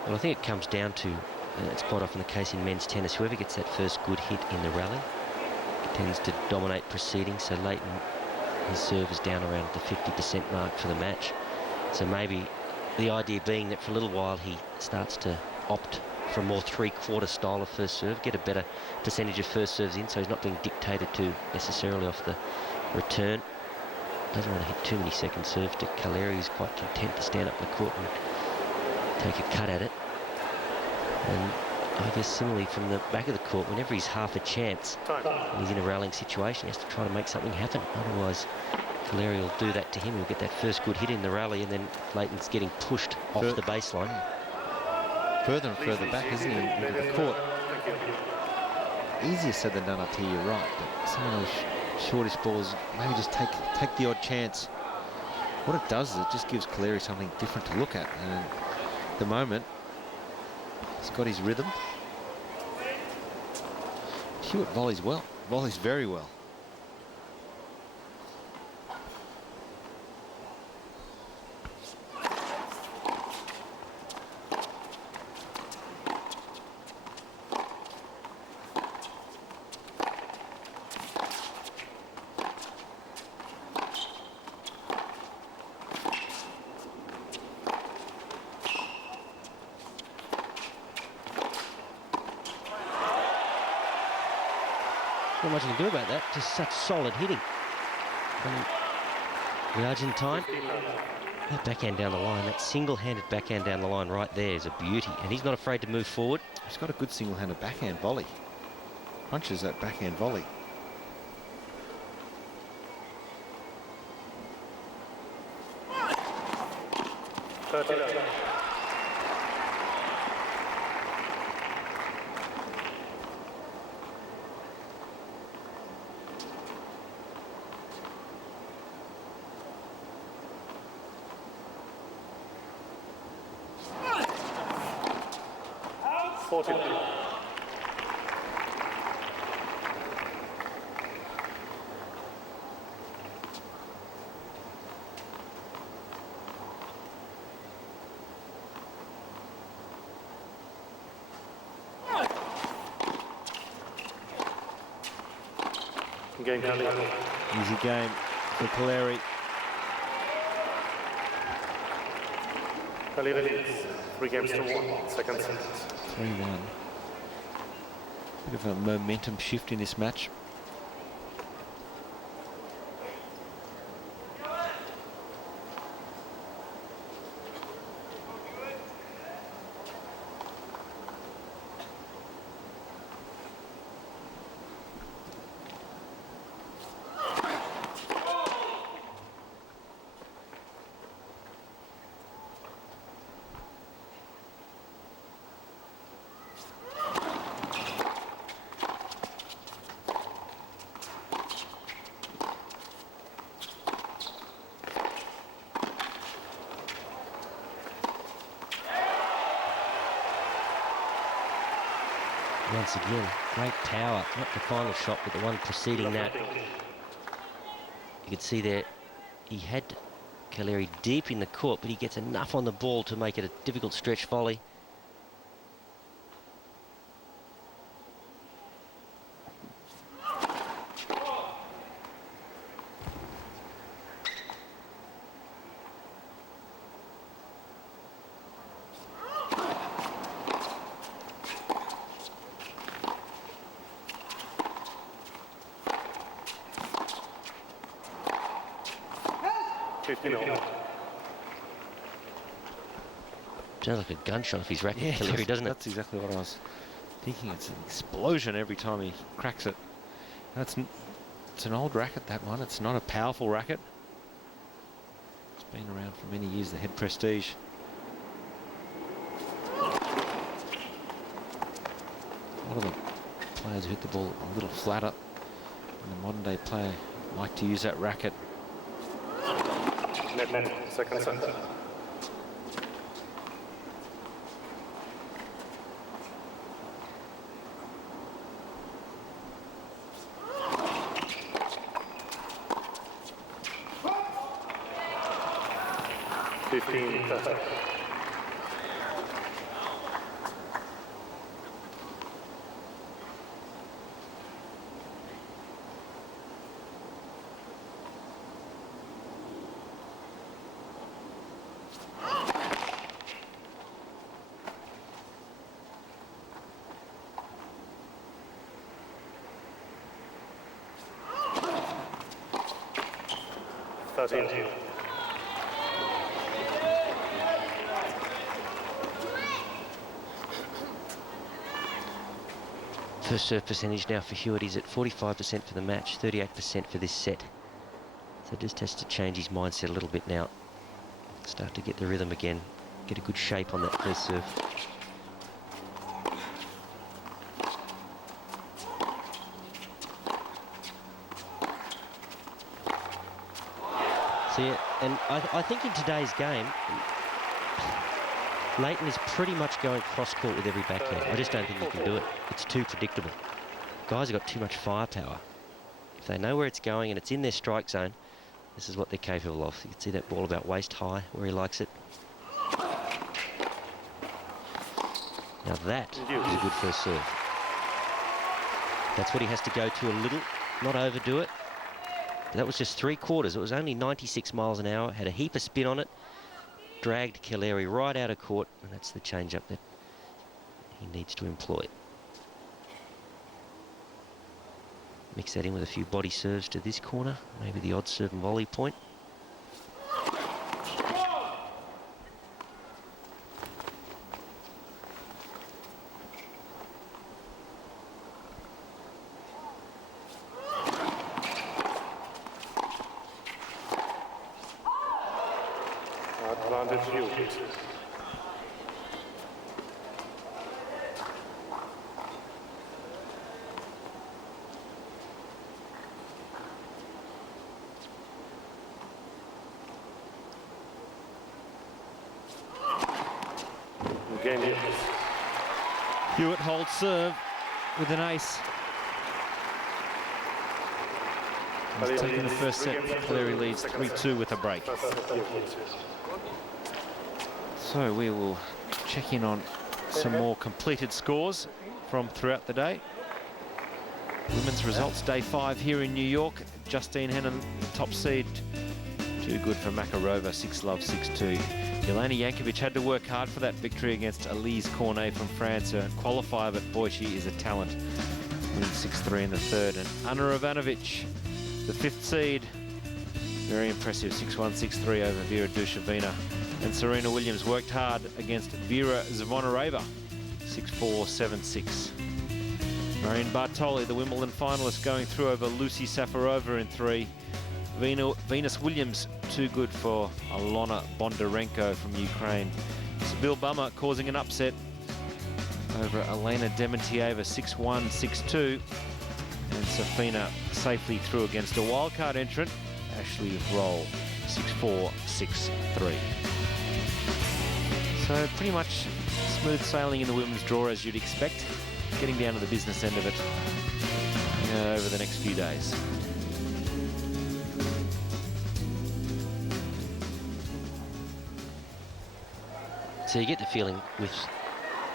Well, I think it comes down to, it's quite often the case in men's tennis, whoever gets that first good hit in the rally tends to dominate proceedings. So Lleyton, his serve is down around the 50% mark for the match. So maybe the idea being that for a little while he starts to opt for a more three-quarter style of first serve, get a better percentage of first serves in, so he's not being dictated to necessarily off the return. Doesn't want to hit too many second serves to Calleri, who's quite content to stand up the court and take a cut at it. And I guess similarly from the back of the court, whenever he's half a chance and he's in a rallying situation, he has to try to make something happen. Otherwise, Calleri will do that to him. He'll get that first good hit in the rally, and then Lleyton's getting pushed off the baseline. Further and further back, isn't he, into the court? Easier said than done up here, you're right. But some of those shortish balls, maybe just take the odd chance. What it does is it just gives Calleri something different to look at. And at the moment, he's got his rhythm. Hewitt volleys well, volleys very well. Not much you can do about that, just such solid hitting. And the Argentine, that backhand down the line, that single-handed backhand down the line right there is a beauty, and he's not afraid to move forward. He's got a good single-handed backhand volley. Punches that backhand volley. Game Easy game for Calleri. Calleri leads 3-1, second set. 3-1. Bit of a momentum shift in this match. Once again, great power, not the final shot, but the one preceding that. You could see there, he had Calleri deep in the court, but he gets enough on the ball to make it a difficult stretch volley. Sounds like a gunshot off his racket, Yeah, Calleri, doesn't it? That's exactly what I was thinking. It's an explosion every time he cracks it. It's an old racket, that one. It's not a powerful racket. It's been around for many years, the Head Prestige. A lot of the players who hit the ball a little flatter, and the modern day player like to use that racket. Second set. 13. First serve percentage now for Hewitt is at 45% for the match, 38% for this set. So just has to change his mindset a little bit now. Start to get the rhythm again. Get a good shape on that first serve. So yeah, and I think in today's game, Lleyton is pretty much going cross-court with every backhand. I just don't think he can do it. It's too predictable. Guys have got too much firepower. If they know where it's going and it's in their strike zone, this is what they're capable of. You can see that ball about waist high where he likes it. Now that is a good first serve. That's what he has to go to a little, not overdo it. But that was just 3/4. It was only 96 miles an hour, had a heap of spin on it, dragged Calleri right out of court, and that's the change-up that he needs to employ. Mix that in with a few body serves to this corner, maybe the odd serve and volley point. Advantage Hewitt. Game Hewitt. Hewitt holds serve with an ace. He's taken the first set. Calleri leads 3-2 with a break. So we will check in on some more completed scores from throughout the day. Women's results, day 5 here in New York. Justine Henin, top seed. Too good for Makarova, 6-love, 6-2. Jelena Jankovic had to work hard for that victory against Elise Cornet from France, a qualifier, but boy, she is a talent. Winning 6-3 in the third. And Ana Ivanovic, the 5th seed, very impressive, 6-1, 6-3 over Vera Dushevina. And Serena Williams worked hard against Vera Zvonareva, 6-4, 7-6. Marion Bartoli, the Wimbledon finalist, going through over Lucy Safarova in 3. Venus Williams, too good for Alona Bondarenko from Ukraine. Sibyl Bummer causing an upset over Elena Dementieva, 6-1, 6-2. And Safina safely through against a wildcard entrant, Ashley Roll, 6-4, 6-3. So pretty much smooth sailing in the women's draw as you'd expect. Getting down to the business end of it over the next few days. So you get the feeling with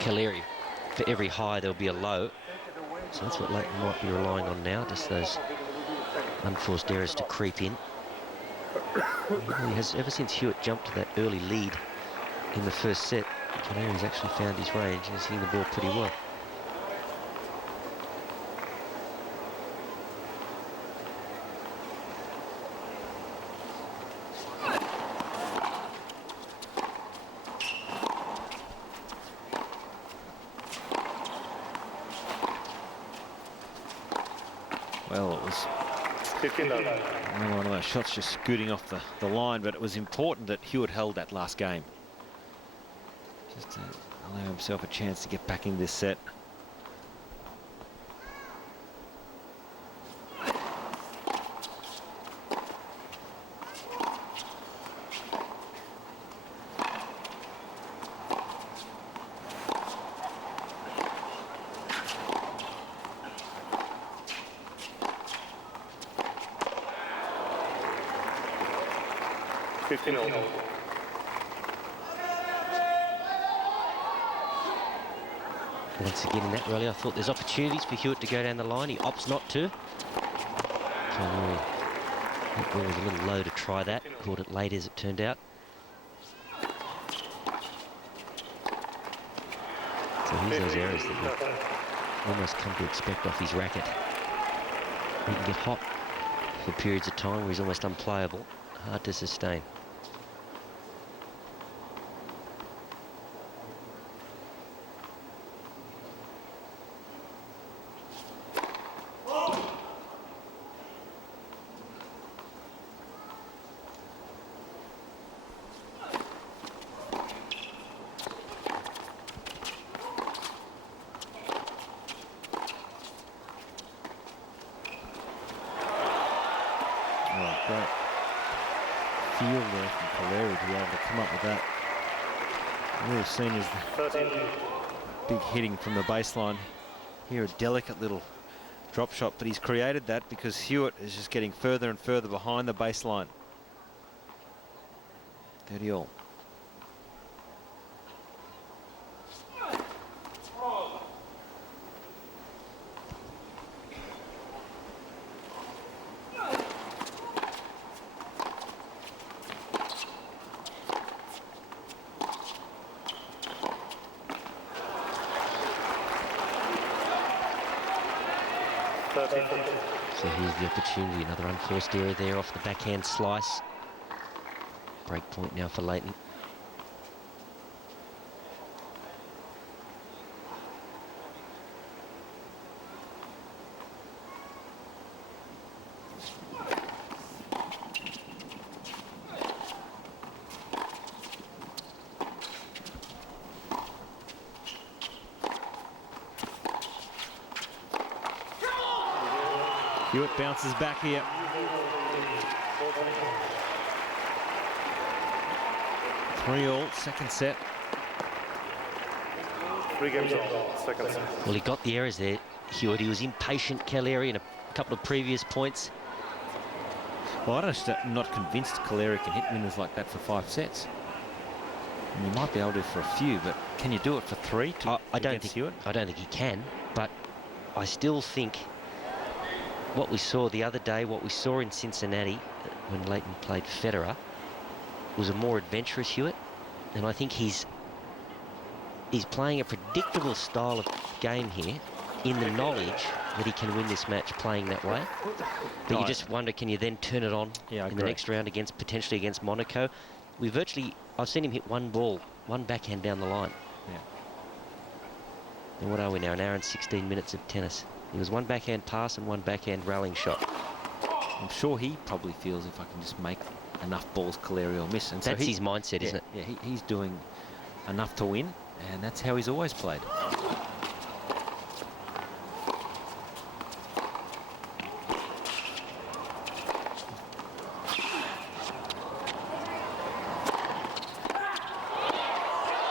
Calleri, for every high there'll be a low. So that's what Lleyton might be relying on now, just those unforced errors to creep in. He has, ever since Hewitt jumped to that early lead in the first set, Calleri's actually found his range and he's hitting the ball pretty well. Well, it was one of those shots just scooting off the line, but it was important that Hewitt held that last game. Just to allow himself a chance to get back into this set. Once again in that rally, I thought there's opportunities for Hewitt to go down the line. He opts not to. Calleri, that ball was a little low to try that. Caught it late as it turned out. So here's those errors that we've almost come to expect off his racket. He can get hot for periods of time where he's almost unplayable. hard to sustain. Great feel there from Calleri to be able to come up with that. All we've seen is the big hitting from the baseline. Here, a delicate little drop shot, but he's created that because Hewitt is just getting further and further behind the baseline. 30 all. So here's the opportunity, another unforced error there off the backhand slice. Break point now for Lleyton. Hewitt bounces back here. Three all, second set. 3 games on, second set. Well, he got the errors there, Hewitt. He was impatient, Calleri, in a couple of previous points. Well, I'm not convinced Calleri can hit winners like that for 5 sets. And you might be able to for a few, but can you do it for 3 I don't think Hewitt? I don't think he can, but I still think what we saw the other day, what we saw in Cincinnati when Lleyton played Federer, was a more adventurous Hewitt, and I think he's playing a predictable style of game here, in the knowledge that he can win this match playing that way. But you just wonder, can you then turn it on in the next round potentially against Monaco? I've seen him hit one ball, one backhand down the line. Yeah. And what are we now? An hour and 16 minutes of tennis. It was one backhand pass and one backhand rallying shot. I'm sure he probably feels if I can just make enough balls Calleri will miss. And that's his mindset, isn't it? Yeah, he's doing enough to win, and that's how he's always played.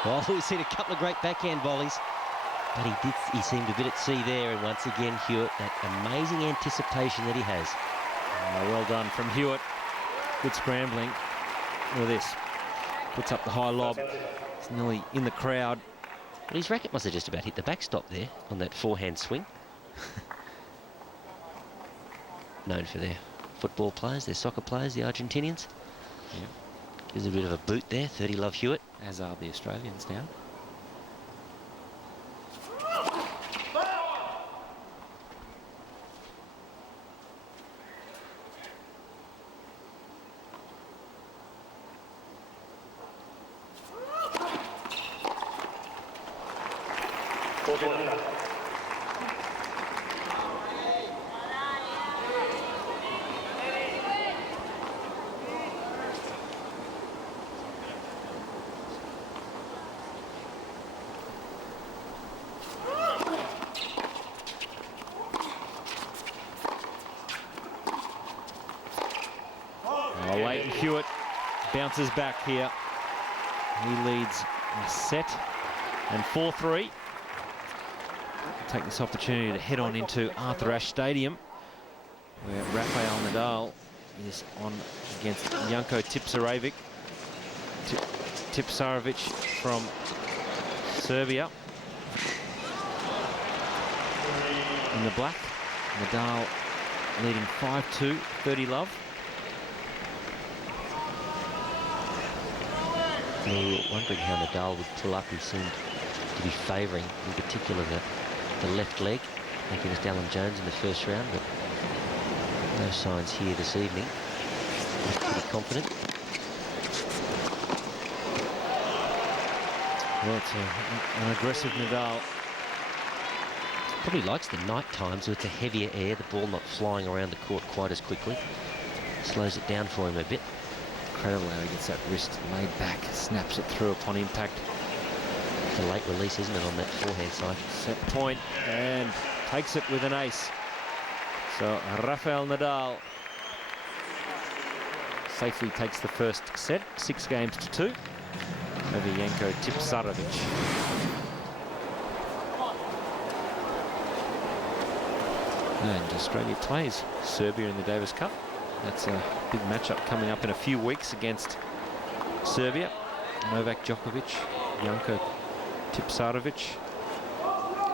Well, we've seen a couple of great backhand volleys, but he seemed a bit at sea there, and once again Hewitt, that amazing anticipation that he has. Well done from Hewitt. Good scrambling. Look at this. Puts up the high lob. It's nearly in the crowd. Well, his racket must have just about hit the backstop there on that forehand swing. Known for their football players, their soccer players, the Argentinians. Yeah. Gives a bit of a boot there. 30 love Hewitt. As are the Australians now. Lleyton Hewitt bounces back here. He leads a set and 4-3. Take this opportunity to head on into Arthur Ashe Stadium, where Rafael Nadal is on against Janko Tipsarevic. Tipsarevic from Serbia. In the black, Nadal leading 5-2, 30 love. We were wondering how Nadal would pull up. He seemed to be favouring, in particular, the left leg against Alan Jones in the first round, but no signs here this evening. He's pretty confident. Well, it's an aggressive Nadal. Probably likes the night times with the heavier air, the ball not flying around the court quite as quickly. Slows it down for him a bit. Incredible how he gets that wrist laid back, snaps it through upon impact. It's a late release, isn't it, on that forehand side? Set point and takes it with an ace. So Rafael Nadal safely takes the first set, 6-2 over Jelko Tipsarevic. And Australia plays Serbia in the Davis Cup. That's a big matchup coming up in a few weeks against Serbia. Novak Djokovic, Jelko Tipsarevic.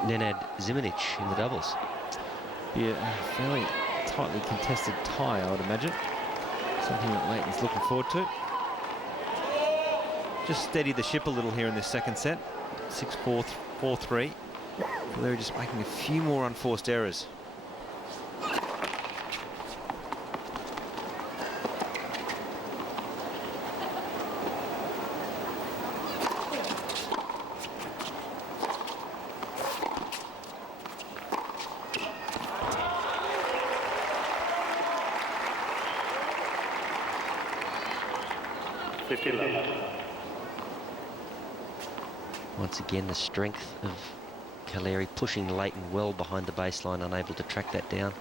Nenad Zimanic in the doubles. Be a fairly tightly contested tie, I would imagine. Something that Lleyton's looking forward to. Just steady the ship a little here in this second set. 6-4, 4-3. Calleri just making a few more unforced errors. Once again, the strength of Calleri pushing Lleyton well behind the baseline, unable to track that down.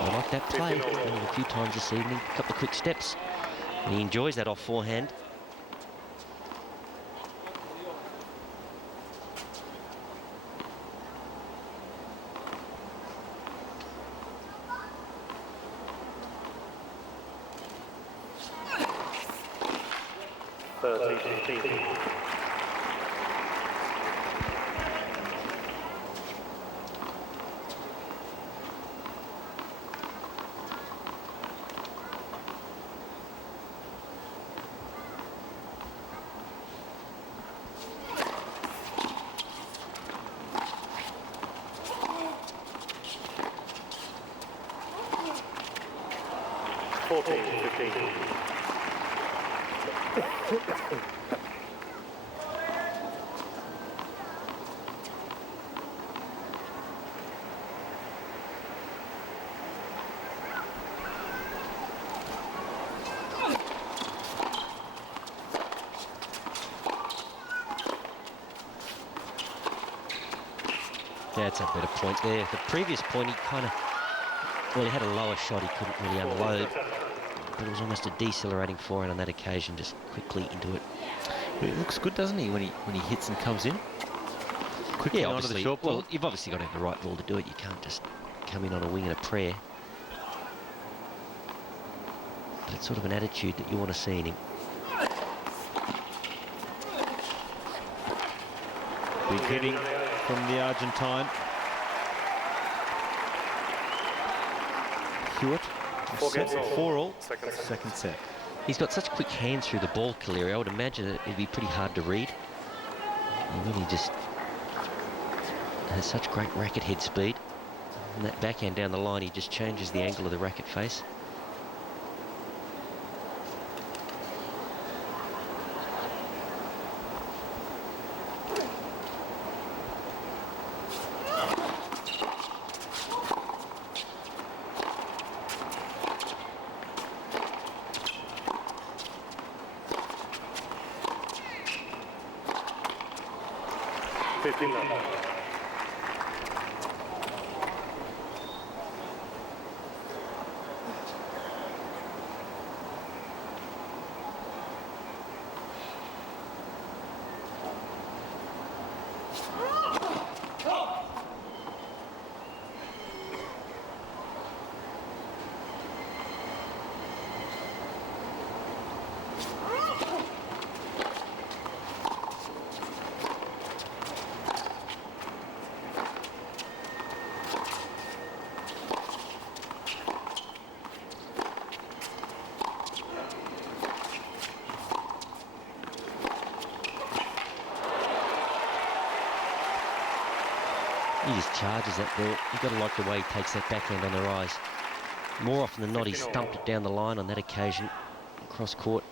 I like that play. Done it a few times this evening. A couple of quick steps. And he enjoys that off forehand. That's a better point there. The previous point, he kind of, well, he had a lower shot, he couldn't really unload, but it was almost a decelerating forehand on that occasion, just quickly into it. But it looks good, doesn't he, when he hits and comes in? Quickly onto the short ball. Well, you've obviously got to have the right ball to do it. You can't just come in on a wing and a prayer. But it's sort of an attitude that you want to see in him. Big hitting from the Argentine. Hewitt, set 4-all, second set. He's got such quick hands through the ball, Calleri. I would imagine that it'd be pretty hard to read. And then he just has such great racket head speed. And that backhand down the line, he just changes the angle of the racket face. He just charges that ball. You've got to like the way he takes that backhand on the rise. More often than not, he stumped it down the line on that occasion, cross court.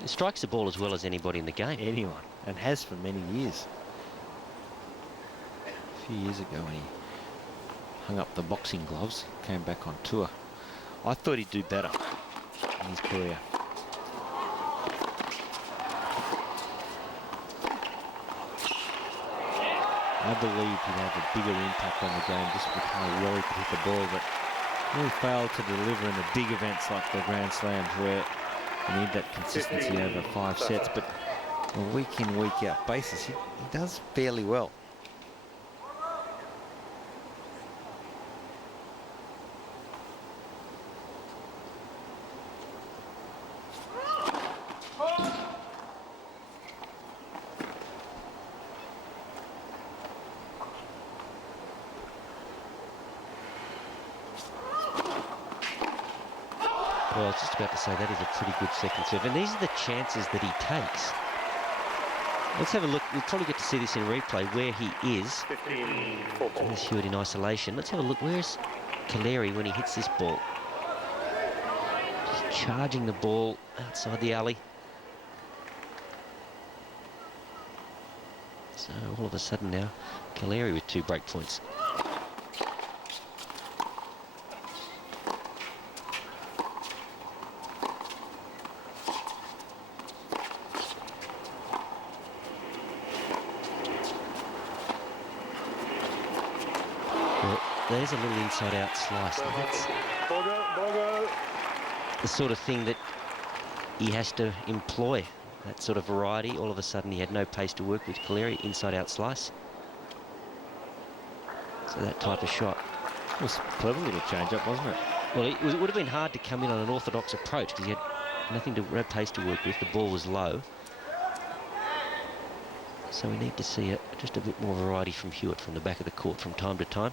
He strikes the ball as well as anybody in the game. Anyone, and has for many years. A few years ago when he hung up the boxing gloves, came back on tour. I thought he'd do better in his career. I believed he'd have a bigger impact on the game just with how well he could hit the ball, but really failed to deliver in the big events like the Grand Slams where you need that consistency over 5 sets. But on a week in, week out basis, he does fairly well. Well, I was just about to say that is a pretty good second serve. And these are the chances that he takes. Let's have a look. We'll probably get to see this in replay where he is. There's Hewitt in isolation. Let's have a look. Where's Calleri when he hits this ball? Just charging the ball outside the alley. So all of a sudden now, Calleri with 2 break points. There's a little inside-out slice. Now that's the sort of thing that he has to employ, that sort of variety. All of a sudden he had no pace to work with. Calleri, inside-out slice. So that type of shot. It was a clever little change-up, wasn't it? Well, it would have been hard to come in on an orthodox approach because he had nothing to pace to work with. The ball was low. So we need to see just a bit more variety from Hewitt from the back of the court from time to time.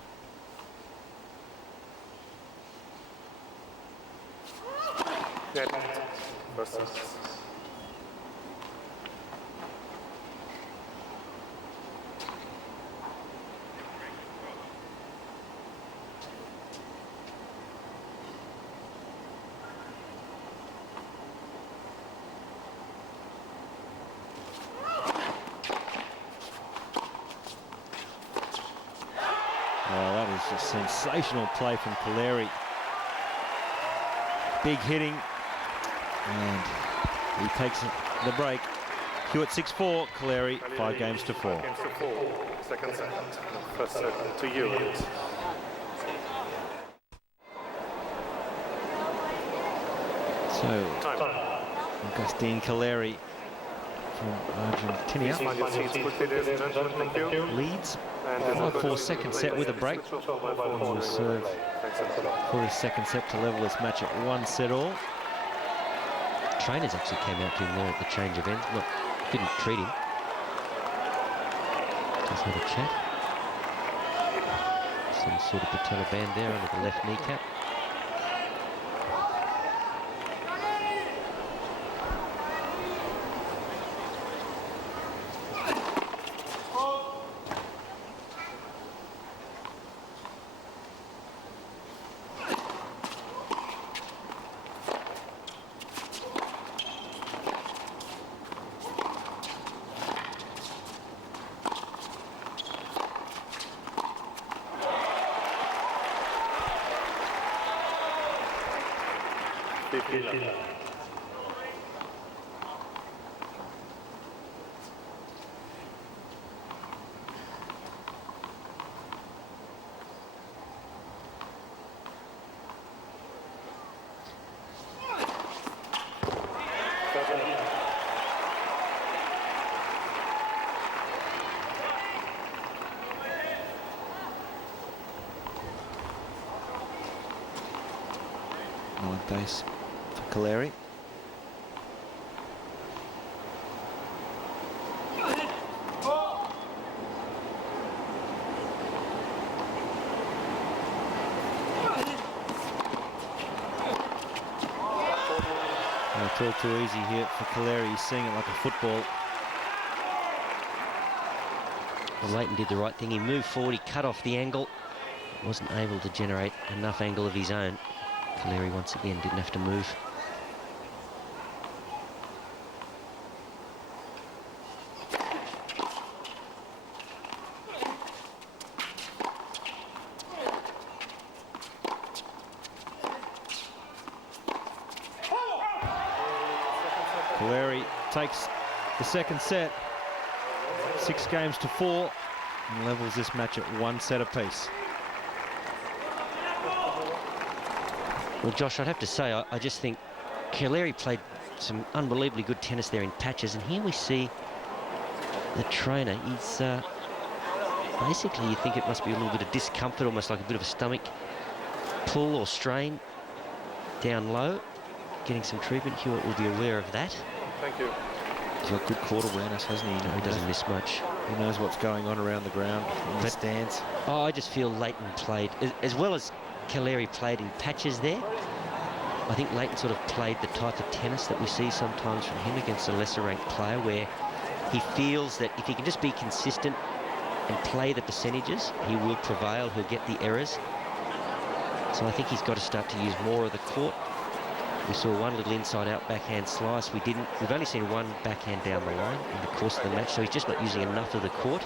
Oh, that is just sensational play from Calleri. Big hitting, and he takes the break. Hewitt 6-4, Calleri 5 games to 4. Second set. First set to Hewitt. So, Agustin Calleri from Argentina leads 5-4 second set with a break. He will serve for his second set to level this match at 1 set all. Trainers actually came out to him there at the change of ends. Look, didn't treat him. Just had a chat. Some sort of patella band there under the left kneecap. Base for Calleri. It's all too easy here for Calleri. He's seeing it like a football. Well, Lleyton did the right thing. He moved forward, he cut off the angle. Wasn't able to generate enough angle of his own. Calleri once again didn't have to move. Calleri takes the second set, 6-4, and levels this match at 1 set apiece. Well, Josh, I'd have to say, I just think Calleri played some unbelievably good tennis there in patches, and here we see the trainer. He's basically, you think it must be a little bit of discomfort, almost like a bit of a stomach pull or strain down low. Getting some treatment. Hewitt will be aware of that. Thank you. He's got good court awareness, hasn't he? No, he doesn't miss much. He knows what's going on around the ground in the stands. Oh, I just feel Lleyton played, as well as Calleri played in patches there. I think Lleyton sort of played the type of tennis that we see sometimes from him against a lesser-ranked player, where he feels that if he can just be consistent and play the percentages, he will prevail, he'll get the errors. So I think he's got to start to use more of the court. We saw one little inside-out backhand slice. We've only seen one backhand down the line in the course of the match, so he's just not using enough of the court.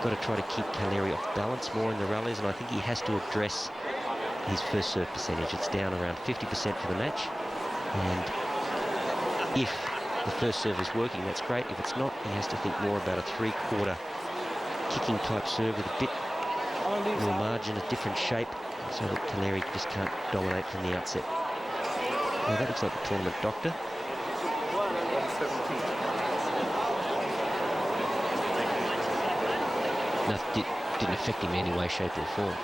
Got to try to keep Calleri off balance more in the rallies, and I think he has to address his first serve percentage. It's down around 50% for the match, and if the first serve is working, that's great. If it's not, he has to think more about a three-quarter kicking type serve with a bit more margin, a different shape, so that Calleri just can't dominate from the outset. Well, that looks like the tournament doctor. 117. No, didn't affect him in any way, shape or form.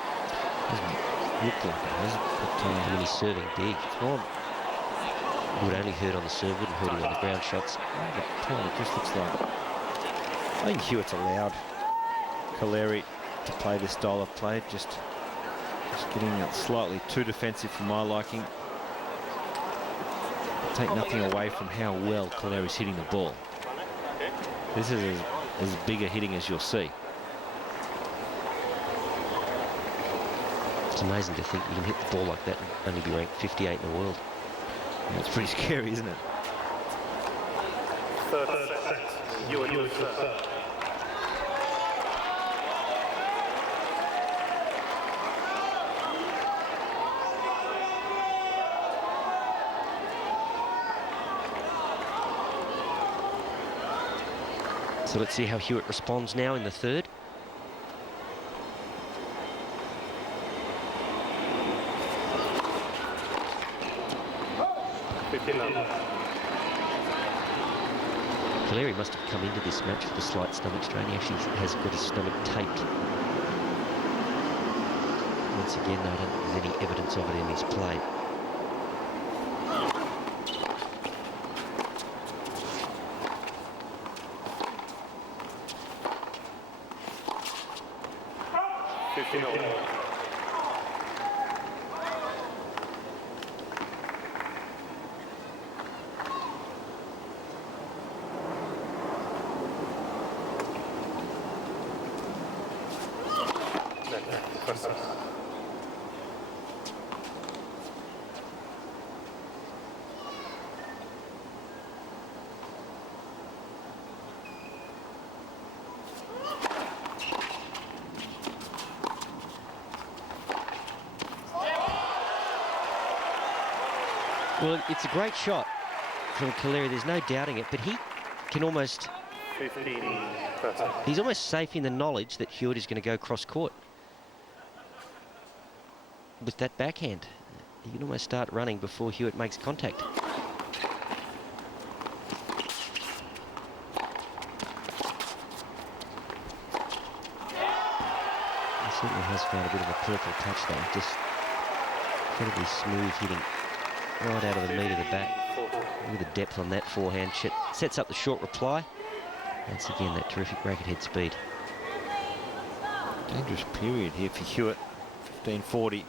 Doesn't look like it has, but When he's serving big, would only hurt on the serve, wouldn't hurt him on the ground shots. it just looks like. I think Hewitt's allowed Calleri to play this style of play, just getting it slightly too defensive for my liking. Take nothing away from how well Caleri's hitting the ball. This is as big a hitting as you'll see. It's amazing to think you can hit the ball like that and only be ranked 58 in the world. That's pretty scary, isn't it? 36. You So let's see how Hewitt responds now in the third. Calleri must have come into this match with a slight stomach strain. He actually has got his stomach taped. Once again, I don't think there's any evidence of it in his play. Well, it's a great shot from Calleri, there's no doubting it, but he can almost... 15. He's almost safe in the knowledge that Hewitt is going to go cross-court with that backhand. He can almost start running before Hewitt makes contact. He certainly has found a bit of a purple touch though, just incredibly smooth hitting right out of the meat of the bat. Look at the depth on that forehand. Sets up the short reply. Once again, that terrific racket head speed. Dangerous period here for Hewitt. 15-40.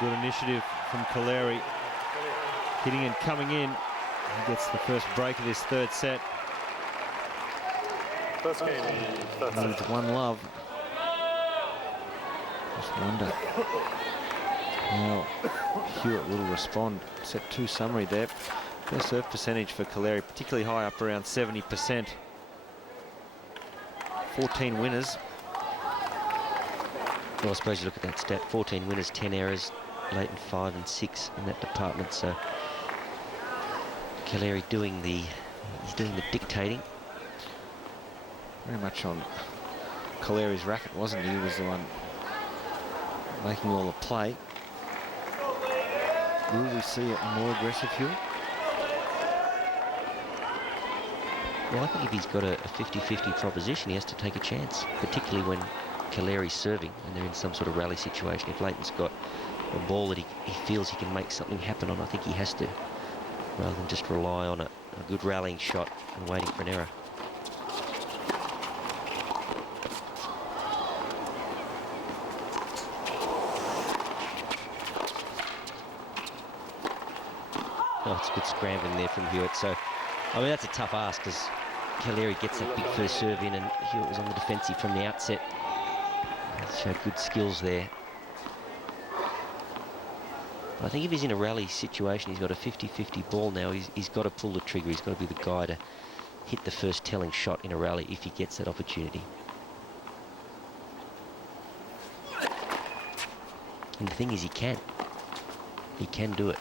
good initiative from Calleri. Hitting and coming in. He gets the first break of this third set. First game, first set. Needs one love. Just wonder how Hewitt will respond. Set 2 summary there. Best serve percentage for Calleri, particularly high, up around 70%. 14 winners. Well, I suppose you look at that stat, 14 winners, 10 errors, Lleyton 5 and 6 in that department. So Calleri he's doing the dictating. Very much on Caleri's racket, wasn't he? He was the one making all the play. Will we see a more aggressive Hewitt? Well, I think if he's got a 50-50 proposition, he has to take a chance, particularly when Calleri's serving and they're in some sort of rally situation. If Lleyton's got a ball that he feels he can make something happen on, I think he has to, rather than just rely on a good rallying shot and waiting for an error. Oh, it's good scrambling there from Hewitt. So, I mean, that's a tough ask because Calleri gets that big first serve in and Hewitt was on the defensive from the outset. Showed good skills there. But I think if he's in a rally situation, he's got a 50-50 ball now, he's got to pull the trigger. He's got to be the guy to hit the first telling shot in a rally if he gets that opportunity. And the thing is, he can do it.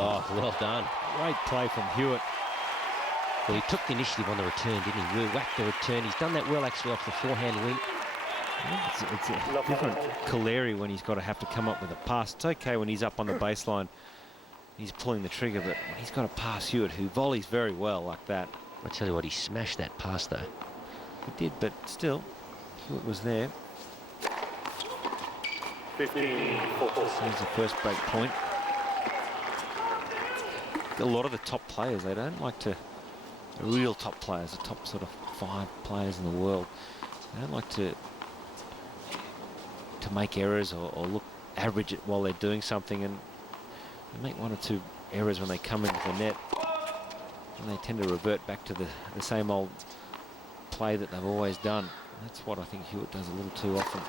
Oh, well done. Great play from Hewitt. Well, he took the initiative on the return, didn't he? Whacked the return. He's done that well, actually, off the forehand wing. It's a different Calleri when he's got to have to come up with a pass. It's okay when he's up on the baseline, he's pulling the trigger, but when he's got to pass Hewitt, who volleys very well like that. I tell you what, he smashed that pass, though. He did, but still, Hewitt was there. 15-4. There's the first break point. A lot of the top players, they don't like to, the real top players, the top sort of 5 players in the world, they don't like to make errors or look average it while they're doing something, and they make 1 or 2 errors when they come into the net, and they tend to revert back to the same old play that they've always done. And that's what I think Hewitt does a little too often.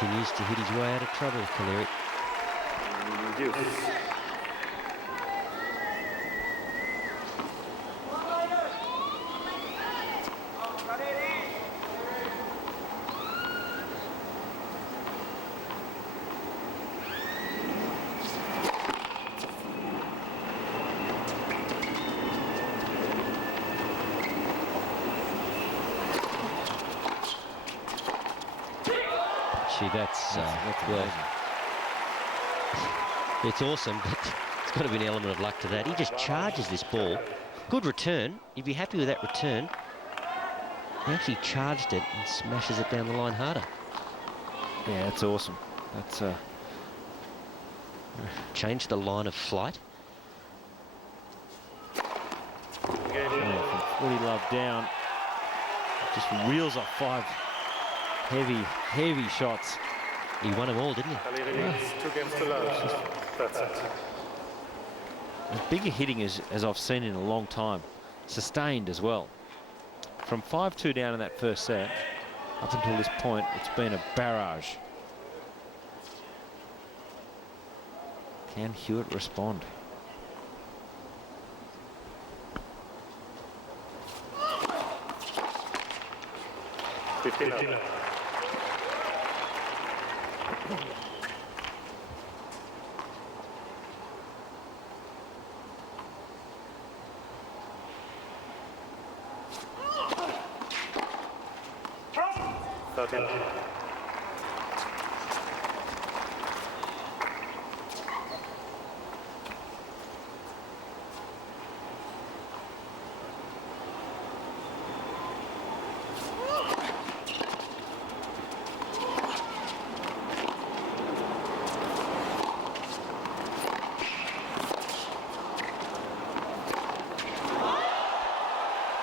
Continues to hit his way out of trouble, Calleri. That's well, it's awesome, but it's got to be an element of luck to that. He just charges this ball. Good return. You'd be happy with that return. He actually charged it and smashes it down the line harder. Yeah, that's awesome. That's changed the line of flight. Woody Love down. Just reels off 5 heavy shots. He won them all, didn't he? Calleri needs 2 games to love. That's it. As bigger hitting as I've seen in a long time. Sustained as well. From 5-2 down in that first set, up until this point, it's been a barrage. Can Hewitt respond?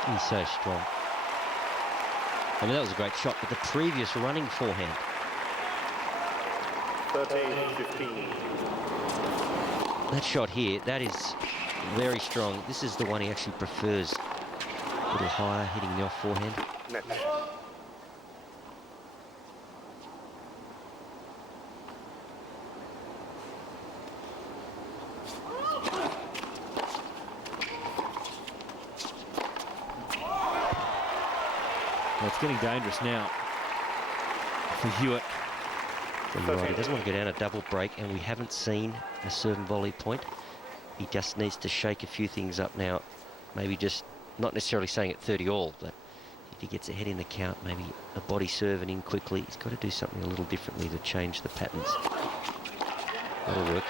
He's so strong. I mean, that was a great shot, but the previous running forehand. 13-15. That shot here, that is very strong. This is the one he actually prefers. A little higher, hitting the off forehand. Net. Well, it's getting dangerous now for Hewitt. Well, you're right, he doesn't want to go down a double break, and we haven't seen a serve and volley point. He just needs to shake a few things up now. Maybe just, not necessarily saying it 30 all, but if he gets ahead in the count, maybe a body serve and in quickly. He's got to do something a little differently to change the patterns. That'll work.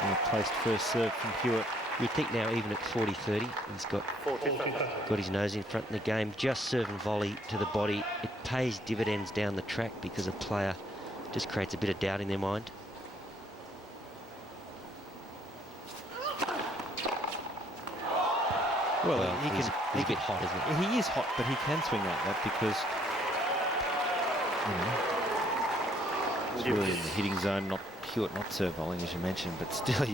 And a placed first serve from Hewitt. You'd think now, even at 40-30, he's got his nose in front in the game. Just serve and volley to the body. It pays dividends down the track because a player just creates a bit of doubt in their mind. Well, he's a bit hot, isn't he? He is hot, but he can swing like that because it's really in the hitting zone. Not Hewitt, not serve volleying as you mentioned, but still,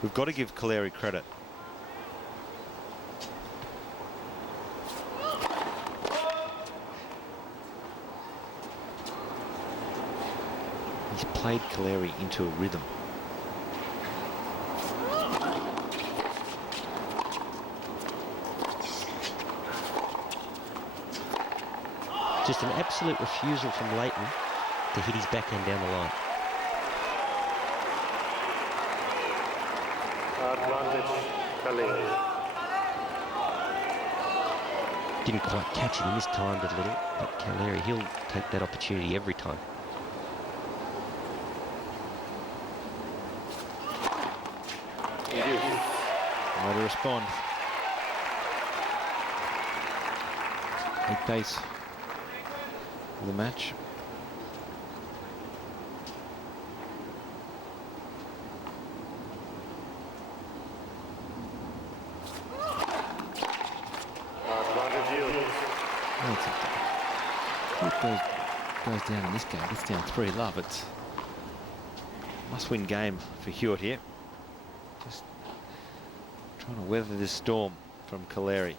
we've got to give Calleri credit. He's played Calleri into a rhythm. Just an absolute refusal from Lleyton to hit his backhand down the line. Advantage, Calleri. Didn't quite catch it, he mistimed it a little, but Calleri, he'll take that opportunity every time. Way to respond. 8 days of the match. Goes down in this game. Gets down 3-love. It's must-win game for Hewitt here. Just trying to weather this storm from Calleri.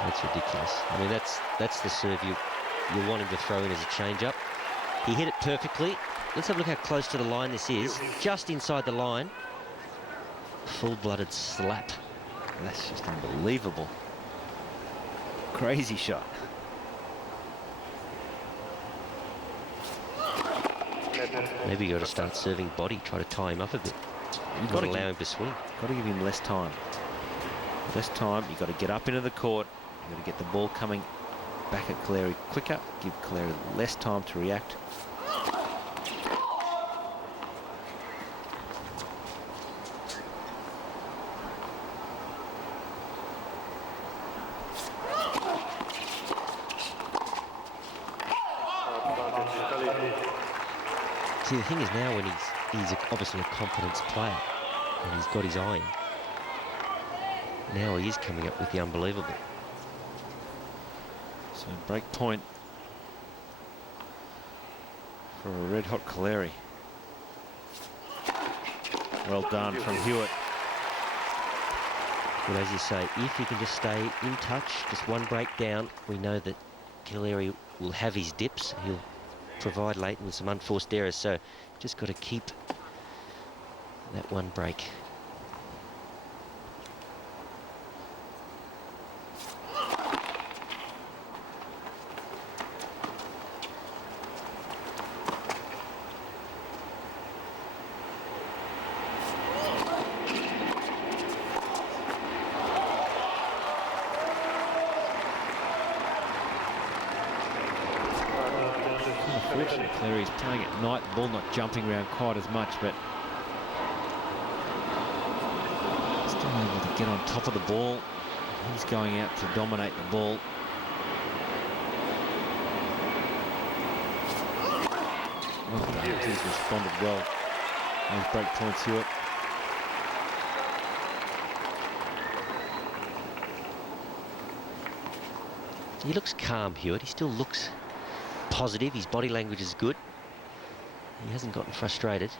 That's ridiculous. I mean, that's the serve you want him to throw in as a change-up. He hit it perfectly. Let's have a look how close to the line this is. Just inside the line. Full-blooded slap. That's just unbelievable. Crazy shot. Maybe you got to start serving body, try to tie him up a bit. You've got to allow him to swing. Got to give him less time. Less time. You've got to get up into the court. You've got to get the ball coming back at Calleri quicker. Give Calleri less time to react. See, the thing is now when he's obviously a confidence player, And he's got his eye in. Now he is coming up with the unbelievable. So break point for a red-hot Calleri. Well done from Hewitt. Well, as you say, if he can just stay in touch, just one break down, we know that Calleri will have his dips. He'll provide Lleyton with some unforced errors, so just got to keep that one break. Caleri's playing at night, the ball not jumping around quite as much, but still able to get on top of the ball. He's going out to dominate the ball. Well done. He's responded well. Those break points, Hewitt. He looks calm, Hewitt. He still looks positive. His body language is good. He hasn't gotten frustrated.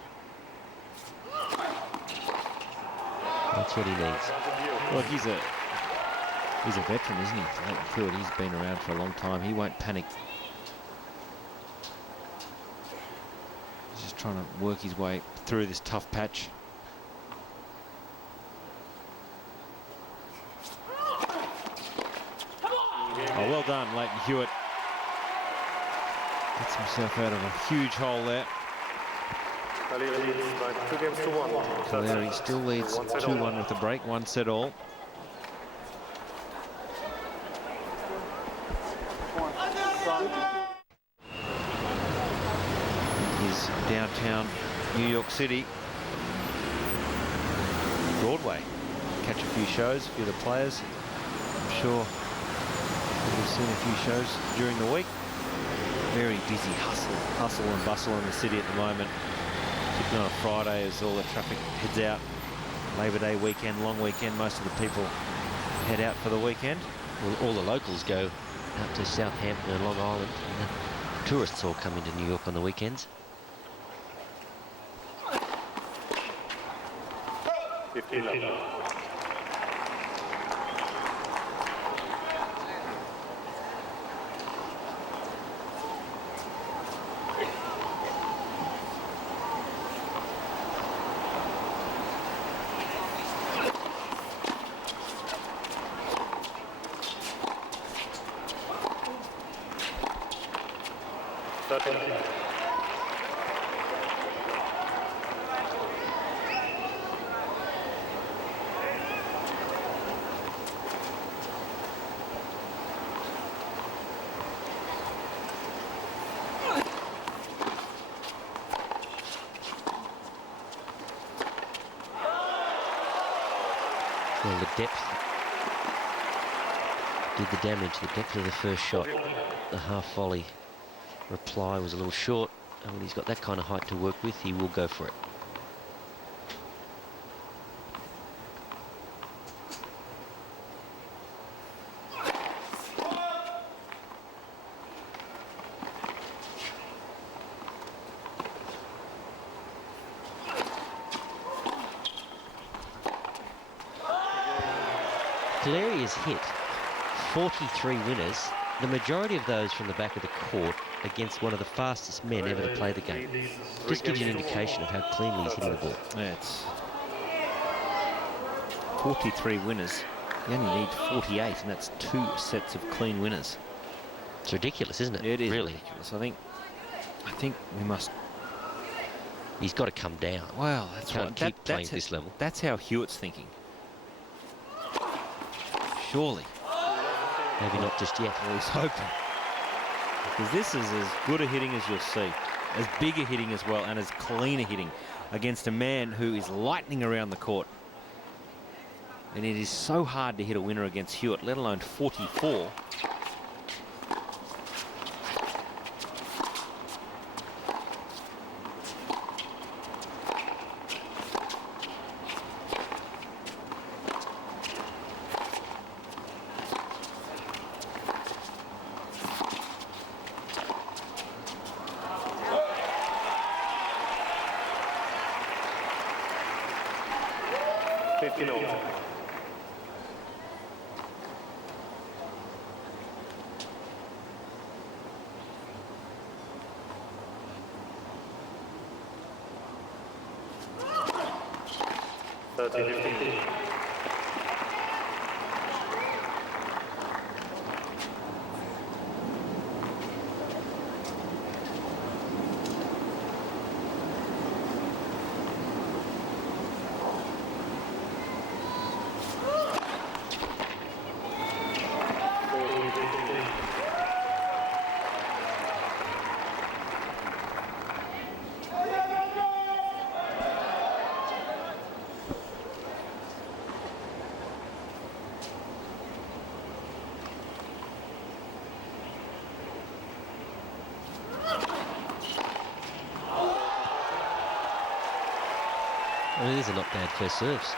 That's what he needs. Well, he's a veteran, isn't he? Lleyton Hewitt, he's been around for a long time. He won't panic. He's just trying to work his way through this tough patch. Oh, well done, Lleyton Hewitt. Gets himself out of a huge hole there. Calleri still leads 2-1 with the break, 1 set all. Is downtown New York City, Broadway. Catch a few shows, a few of the players. I'm sure we've seen a few shows during the week. Very busy hustle and bustle in the city at the moment. Particularly on a Friday as all the traffic heads out. Labor Day weekend, long weekend, most of the people head out for the weekend. Well, all the locals go out to Southampton and Long Island, and the tourists all come into New York on the weekends. 15 left. Well, the depth did the damage, the depth of the first shot. The half volley reply was a little short, and when he's got that kind of height to work with, he will go for it. Calleri has hit 43 winners, the majority of those from the back of the court against one of the fastest men ever to play the game. Just gives you an indication of how cleanly he's hitting the ball. Yeah, it's 43 winners. You only need 48, and that's 2 sets of clean winners. It's ridiculous, isn't it? It is really ridiculous. I think we must. He's got to come down. Well, that's Can't what keep playing at this level. That's how Hewitt's thinking. Surely. Maybe not just yet. Well, he's hoping. Because this is as good a hitting as you'll see. As big a hitting as well, and as clean a hitting against a man who is lightning around the court. And it is so hard to hit a winner against Hewitt, let alone 44. 15 all. Well, these are not bad first serves.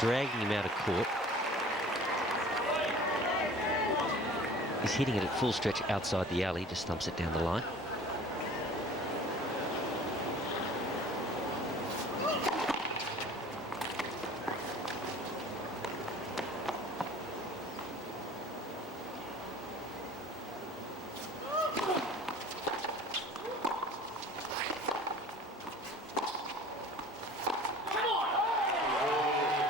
Dragging him out of court. He's hitting it at full stretch outside the alley, just thumps it down the line.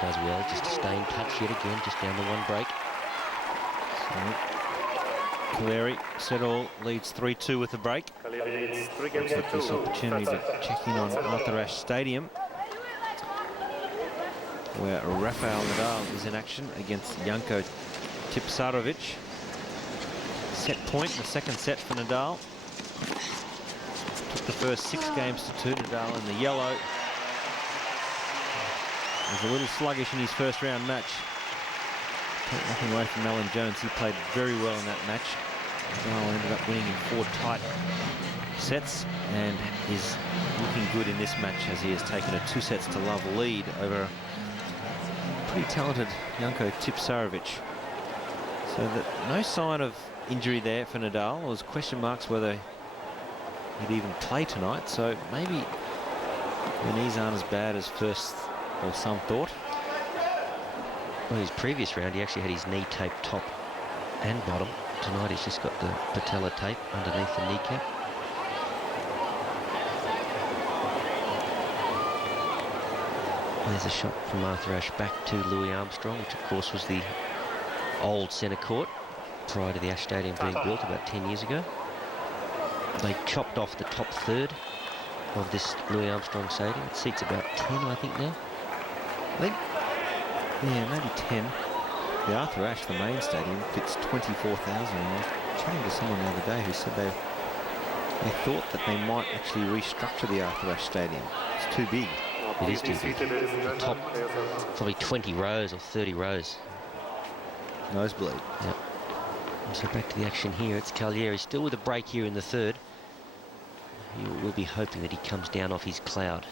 Does well, just to stay in touch yet again, just down the one break. So, Calleri, set all, leads 3-2 with the break. Take this opportunity to check in on Arthur Ashe Stadium, where Rafael Nadal is in action against Janko Tipsarevic. Set point, the second set for Nadal. Took the first 6 games to 2. Nadal in the yellow. Was a little sluggish in his first round match. Take nothing away from Alan Jones. He played very well in that match. Nadal ended up winning in 4 tight sets and is looking good in this match as he has taken a 2-sets-to-love lead over a pretty talented Janko Tipsarevic. So that no sign of injury there for Nadal. There was question marks whether he'd even play tonight. So maybe the knees aren't as bad as first or some thought. Well, his previous round, he actually had his knee taped top and bottom. Tonight, he's just got the patella tape underneath the kneecap. There's a shot from Arthur Ashe back to Louis Armstrong, which of course was the old centre court prior to the Ashe Stadium being built about 10 years ago. They chopped off the top third of this Louis Armstrong Stadium. It seats about 10, I think, now. I think, yeah, maybe 10. The Arthur Ashe, the main stadium, fits 24,000. I was chatting to someone the other day who said they thought that they might actually restructure the Arthur Ashe Stadium. It's too big. It is too big. The top, probably 20 rows or 30 rows. Nosebleed. Yep. So back to the action here. It's Calleri still with a break here in the third. He will be hoping that he comes down off his cloud.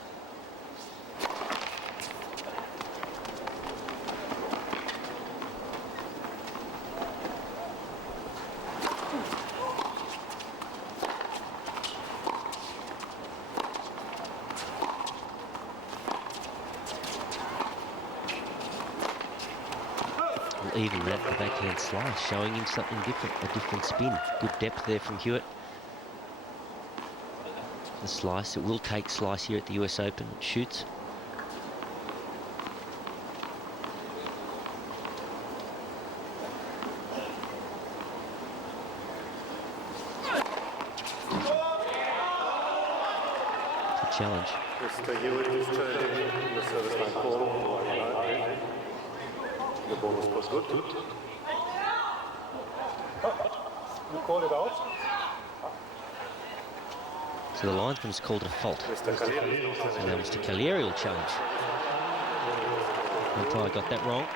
Even that, the backhand slice, showing him something different, a different spin. Good depth there from Hewitt. The slice, it will take slice here at the US Open. It shoots. It's a challenge. Mr. Hewitt is turning the service line call. The ball was good. You called it out? So the linesman's called it a fault. Mr. Calleri. So now Mr. Calleri will challenge. Umpire got that wrong.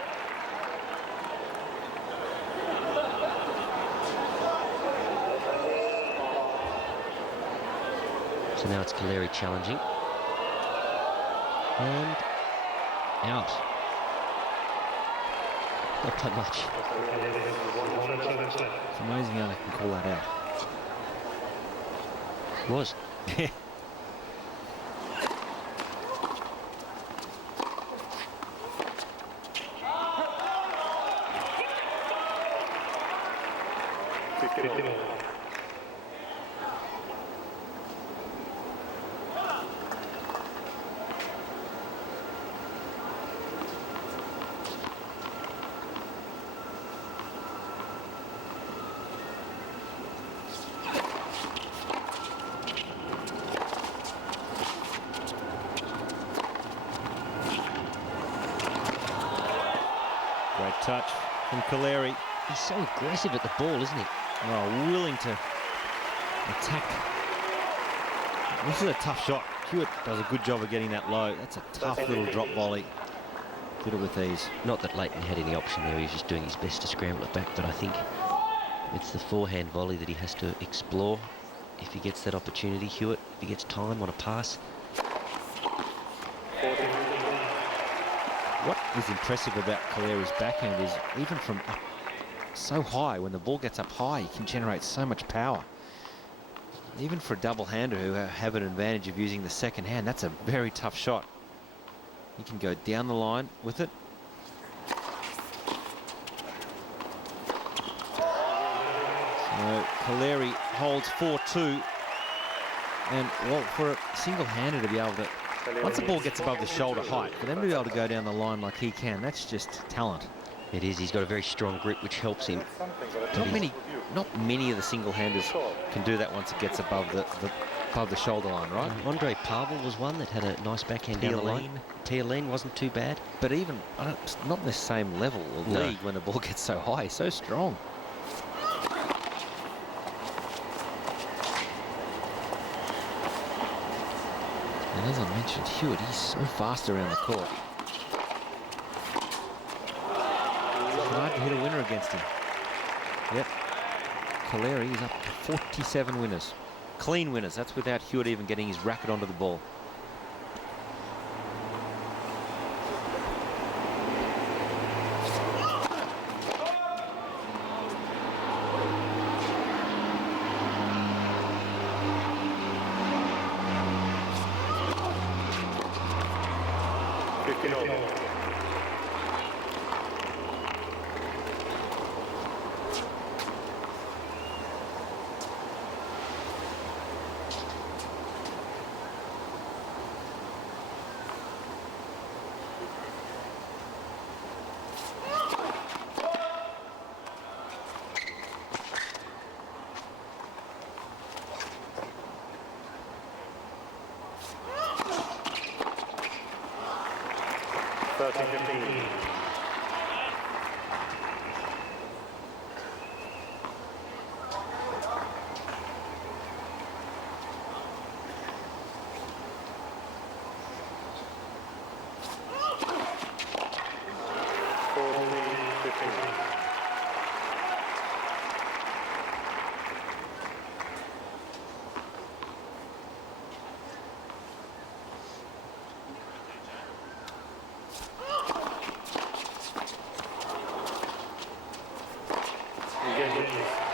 So now it's Calleri challenging. And out. Not that much. It's amazing how they can call that out. It was. touch from Calleri. He's so aggressive at the ball, isn't he? Oh, willing to attack. This is a tough shot. Hewitt does a good job of getting that low. That's a tough little drop volley. Did it with ease. Not that Lleyton had any option there. He was just doing his best to scramble it back, but I think it's the forehand volley that he has to explore if he gets that opportunity. Hewitt, if he gets time on a pass. What is impressive about Calleri's backhand is even from up so high, when the ball gets up high, he can generate so much power. Even for a double-hander who have an advantage of using the second hand, that's a very tough shot. He can go down the line with it. So Calleri holds 4-2. And, well, for a single-hander to be able to, once the ball gets above the shoulder height, for them to be able to go down the line like he can, that's just talent. It is. He's got a very strong grip, which helps him. Not many of the single-handers can do that once it gets above the shoulder line, right? Andre Pavel was one that had a nice backhand down the line. Lleyton wasn't too bad. But even, not the same level of league when the ball gets so high, so strong. And as I mentioned, Hewitt, he's so fast around the court. It's hard to hit a winner against him. Yep. Calleri is up to 47 winners. Clean winners. That's without Hewitt even getting his racket onto the ball.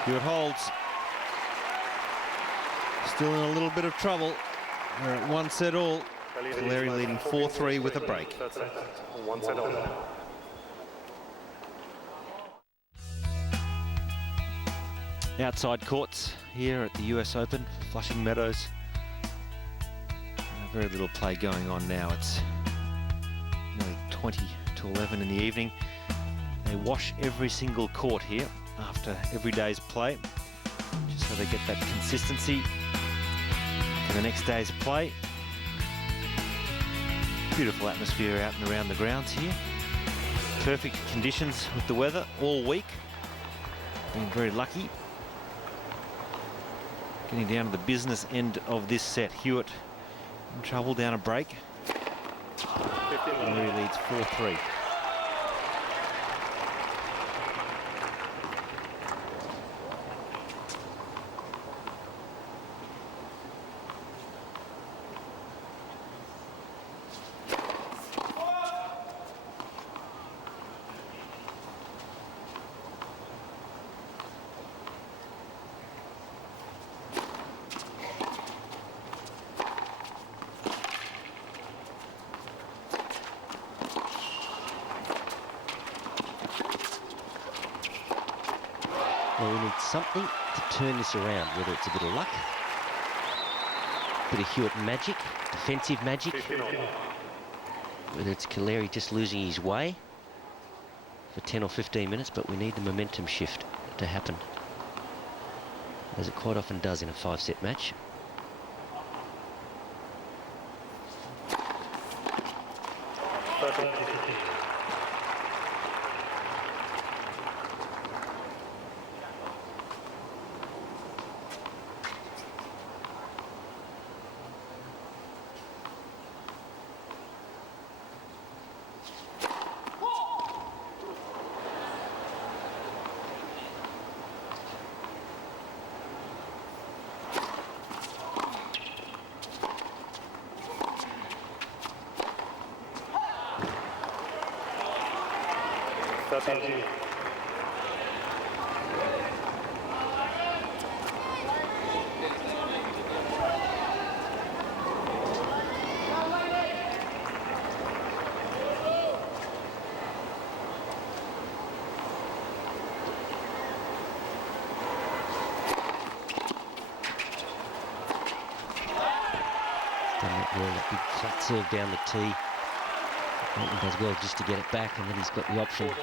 Hewitt holds. Still in a little bit of trouble. We're at 1 set all. Calleri leading 4-3 with a break. 1 set all. Outside courts here at the US Open, Flushing Meadows. Very little play going on now. It's nearly 20 to 11 in the evening. They wash every single court here after every day's play, just so they get that consistency for the next day's play. Beautiful atmosphere out and around the grounds here. Perfect conditions with the weather all week. Been very lucky. Getting down to the business end of this set. Hewitt in trouble down a break. Calleri leads 4-3. Well, we need something to turn this around, whether it's a bit of luck, a bit of Hewitt magic, defensive magic, whether it's Calleri just losing his way for 10 or 15 minutes, but we need the momentum shift to happen, as it quite often does in a 5-set match. 13. Done that well, that big flat serve down the tee. Lleyton does well just to get it back, and then he's got the option. So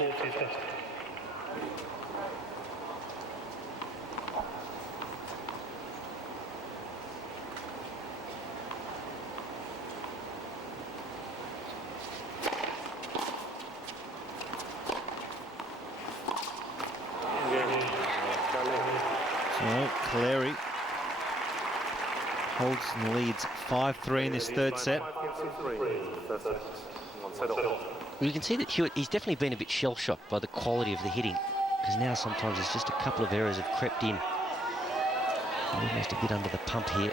Calleri holds and leads 5-3 in this third set. Well, you can see that Hewitt, he's definitely been a bit shell-shocked by the quality of the hitting, because now sometimes there's just a couple of errors have crept in. Almost a bit under the pump here.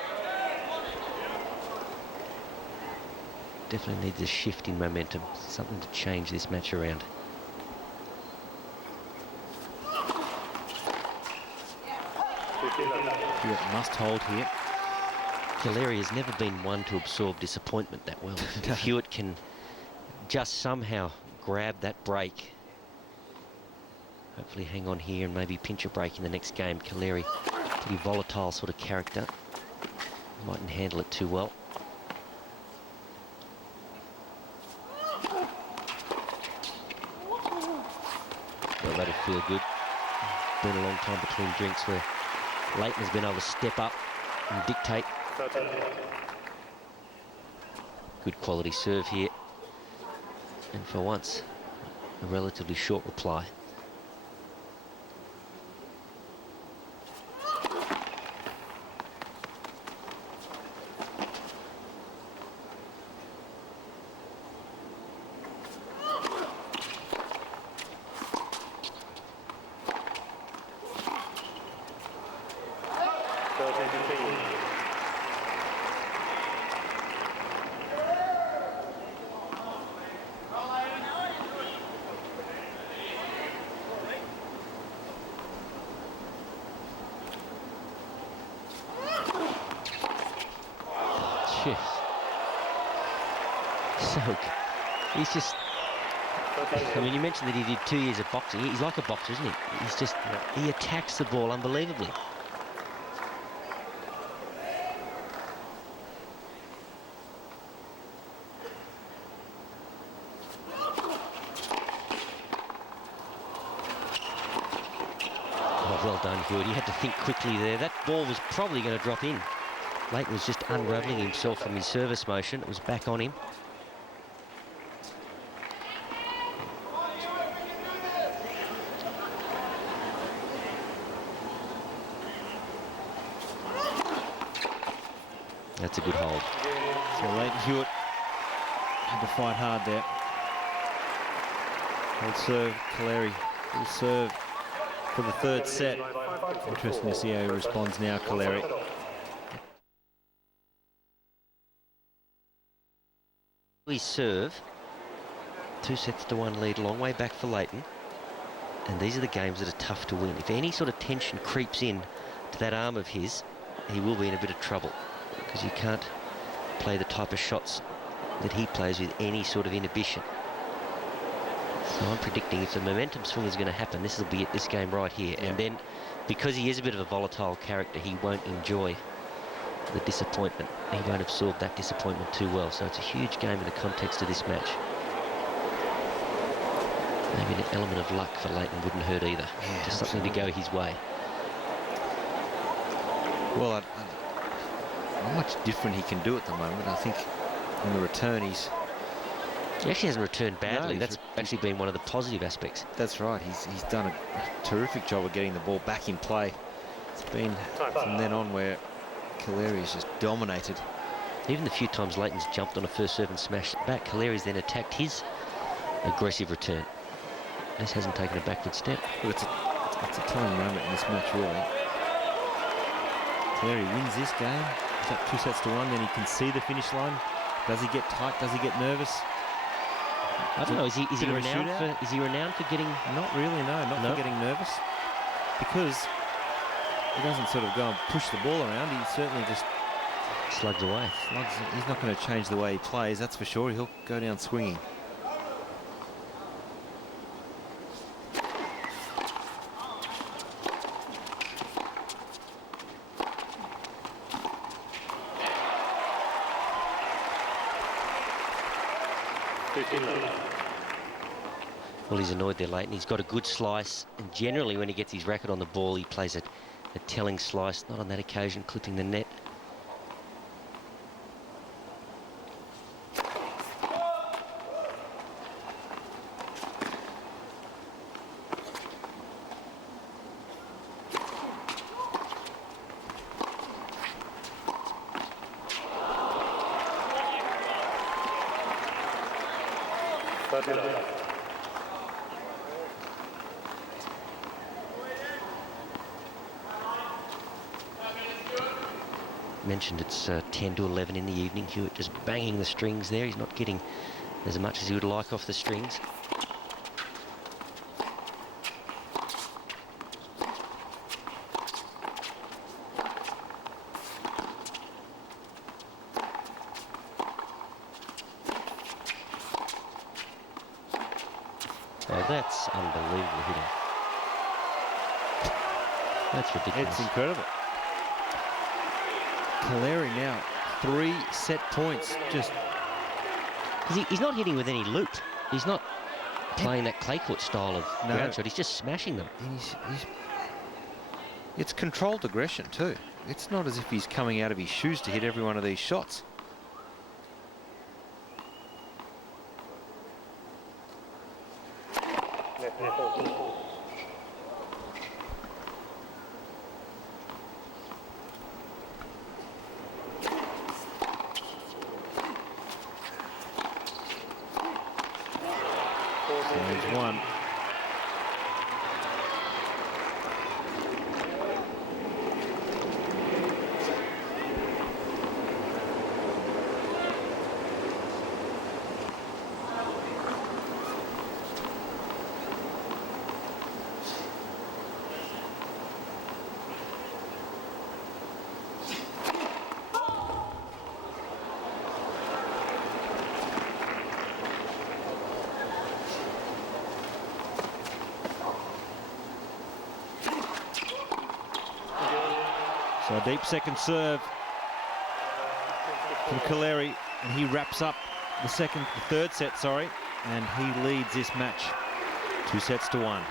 Definitely needs a shift in momentum, something to change this match around. Hewitt must hold here. Calleri has never been one to absorb disappointment that well. If Hewitt can just somehow grab that break, hopefully hang on here and maybe pinch a break in the next game. Calleri, pretty volatile sort of character, mightn't handle it too well. Well, that'll feel good. Been a long time between drinks where Lleyton has been able to step up and dictate. Good quality serve here. And for once, a relatively short reply. So, he's just, I mean, you mentioned that he did 2 years of boxing. He's like a boxer, isn't he? He's just, he attacks the ball unbelievably. Oh, well done, Hewitt. He had to think quickly there. That ball was probably going to drop in. Lleyton was just unravelling himself from his service motion. It was back on him. That's a good hold. So Lleyton Hewitt had to fight hard there. Hold serve, Calleri. Full serve for the third set. Interesting to see how he responds now, Calleri. We serve 2-1 lead, a long way back for Lleyton, and these are the games that are tough to win. If any sort of tension creeps in to that arm of his, he will be in a bit of trouble, because you can't play the type of shots that he plays with any sort of inhibition. So I'm predicting if the momentum swing is going to happen, this will be it, this game right here. Yeah. And then, because he is a bit of a volatile character, he won't enjoy the disappointment. He won't absorb that disappointment too well. So it's a huge game in the context of this match. Maybe an element of luck for Lleyton wouldn't hurt either. Yeah, just something to go his way. Well, not much different he can do at the moment. I think on the return he actually hasn't returned badly. No, that's actually been one of the positive aspects. That's right. He's done a terrific job of getting the ball back in play. It's been from then on where Calleri has just dominated. Even the few times Lleyton's jumped on a first serve and smashed it back, Calleri's then attacked his aggressive return. This hasn't taken a backward step. Well, it's a telling moment in this match, really. Calleri wins this game. He's up 2-1, then he can see the finish line. Does he get tight? Does he get nervous? I don't know. Is he Bit of a renowned shootout? for? Is he renowned for getting? Not really, no. Not No? for getting nervous. Because he doesn't sort of go and push the ball around. He certainly just Slugs away. slugs. He's not going to change the way he plays, that's for sure. He'll go down swinging. Well, he's annoyed there, Lleyton. He's got a good slice, and generally when he gets his racket on the ball, he plays a telling slice. Not on that occasion, clipping the net. Mentioned it's 10 to 11 in the evening. Hewitt just banging the strings there. He's not getting as much as he would like off the strings. Oh, that's unbelievable hitting. That's ridiculous. It's incredible. Calleri now 3 set points. Just Because he's not hitting with any loot. He's not playing that clay court style of No. ground shot. He's just smashing them. and it's controlled aggression too. It's not as if he's coming out of his shoes to hit every one of these shots. So there's one. So a deep second serve from Calleri, and he wraps up the third set, sorry, and he leads this match 2 sets to 1.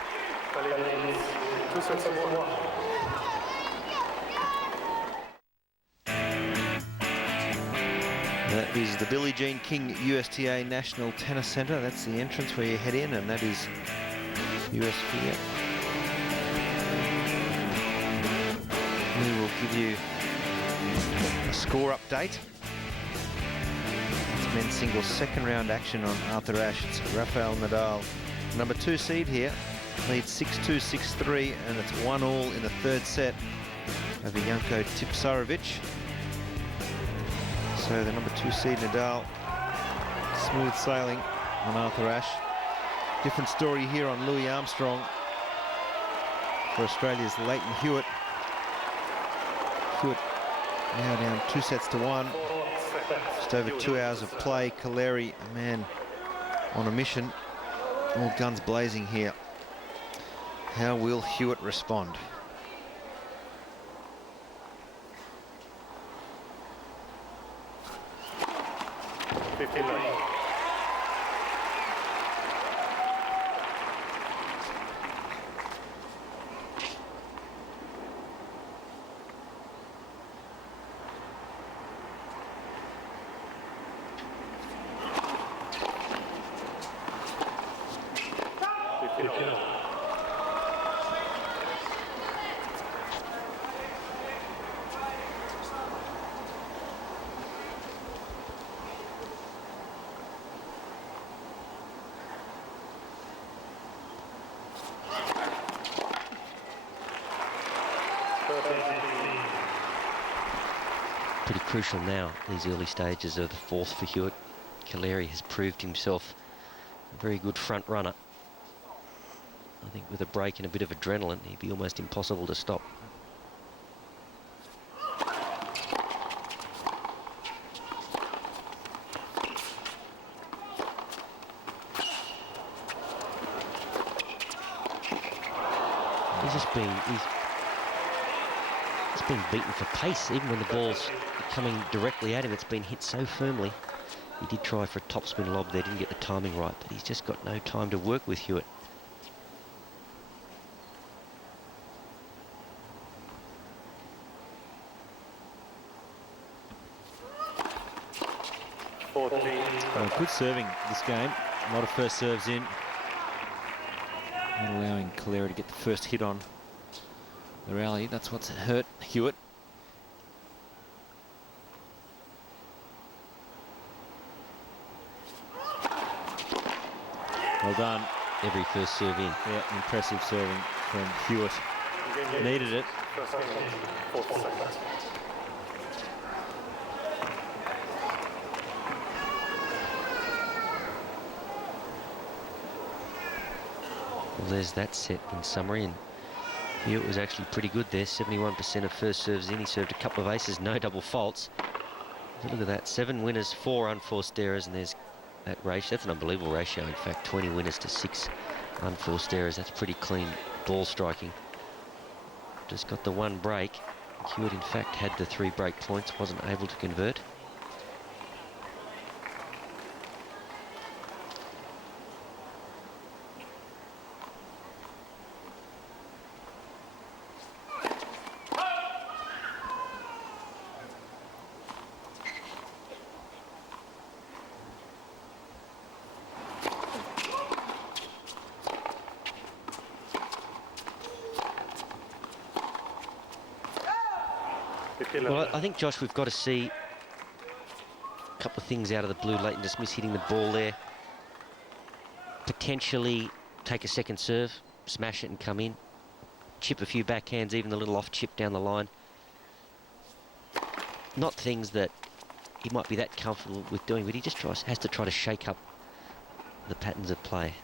That is the Billie Jean King USTA National Tennis Centre. That's the entrance where you head in, and that is US here. We will give you a score update. It's men's singles second round action on Arthur Ashe. It's Rafael Nadal, number 2 seed here, leads 6-2, 6-3, and it's 1-1 in the third set over Janko Tipsarevic. So the number 2 seed Nadal, smooth sailing on Arthur Ashe. Different story here on Louis Armstrong for Australia's Lleyton Hewitt. Hewitt now down 2 sets to 1. Just over 2 hours of play. Calleri, a man on a mission. All guns blazing here. How will Hewitt respond? Pretty crucial now, these early stages of the fourth for Hewitt. Calleri has proved himself A very good front runner. I think with a break and a bit of adrenaline, he'd be almost impossible to stop. He's been beaten for pace, even when the ball's coming directly at him. It's been hit so firmly. He did try for a topspin lob there, didn't get the timing right, but he's just got no time to work with Hewitt. Well, good serving this game. A lot of first serves in. Not allowing Calleri to get the first hit on the rally. That's what's hurt Hewitt. Well done. Every first serve in. Yeah, impressive serving from Hewitt. Needed it. Well, there's that set in summary, and Hewitt was actually pretty good there. 71% of first serves in. He served a couple of aces, no double faults. But look at that, 7 winners, 4 unforced errors, and there's that ratio. That's an unbelievable ratio, in fact, 20 winners to 6 unforced errors. That's pretty clean ball striking. Just got the one break. Hewitt, in fact, had the 3 break points, wasn't able to convert. Well, I think, Josh, we've got to see a couple of things out of the blue. Lleyton just hitting the ball there. Potentially take a second serve, smash it and come in. Chip a few backhands, even the little off chip down the line. Not things that he might be that comfortable with doing, but he just has to try to shake up the patterns of play.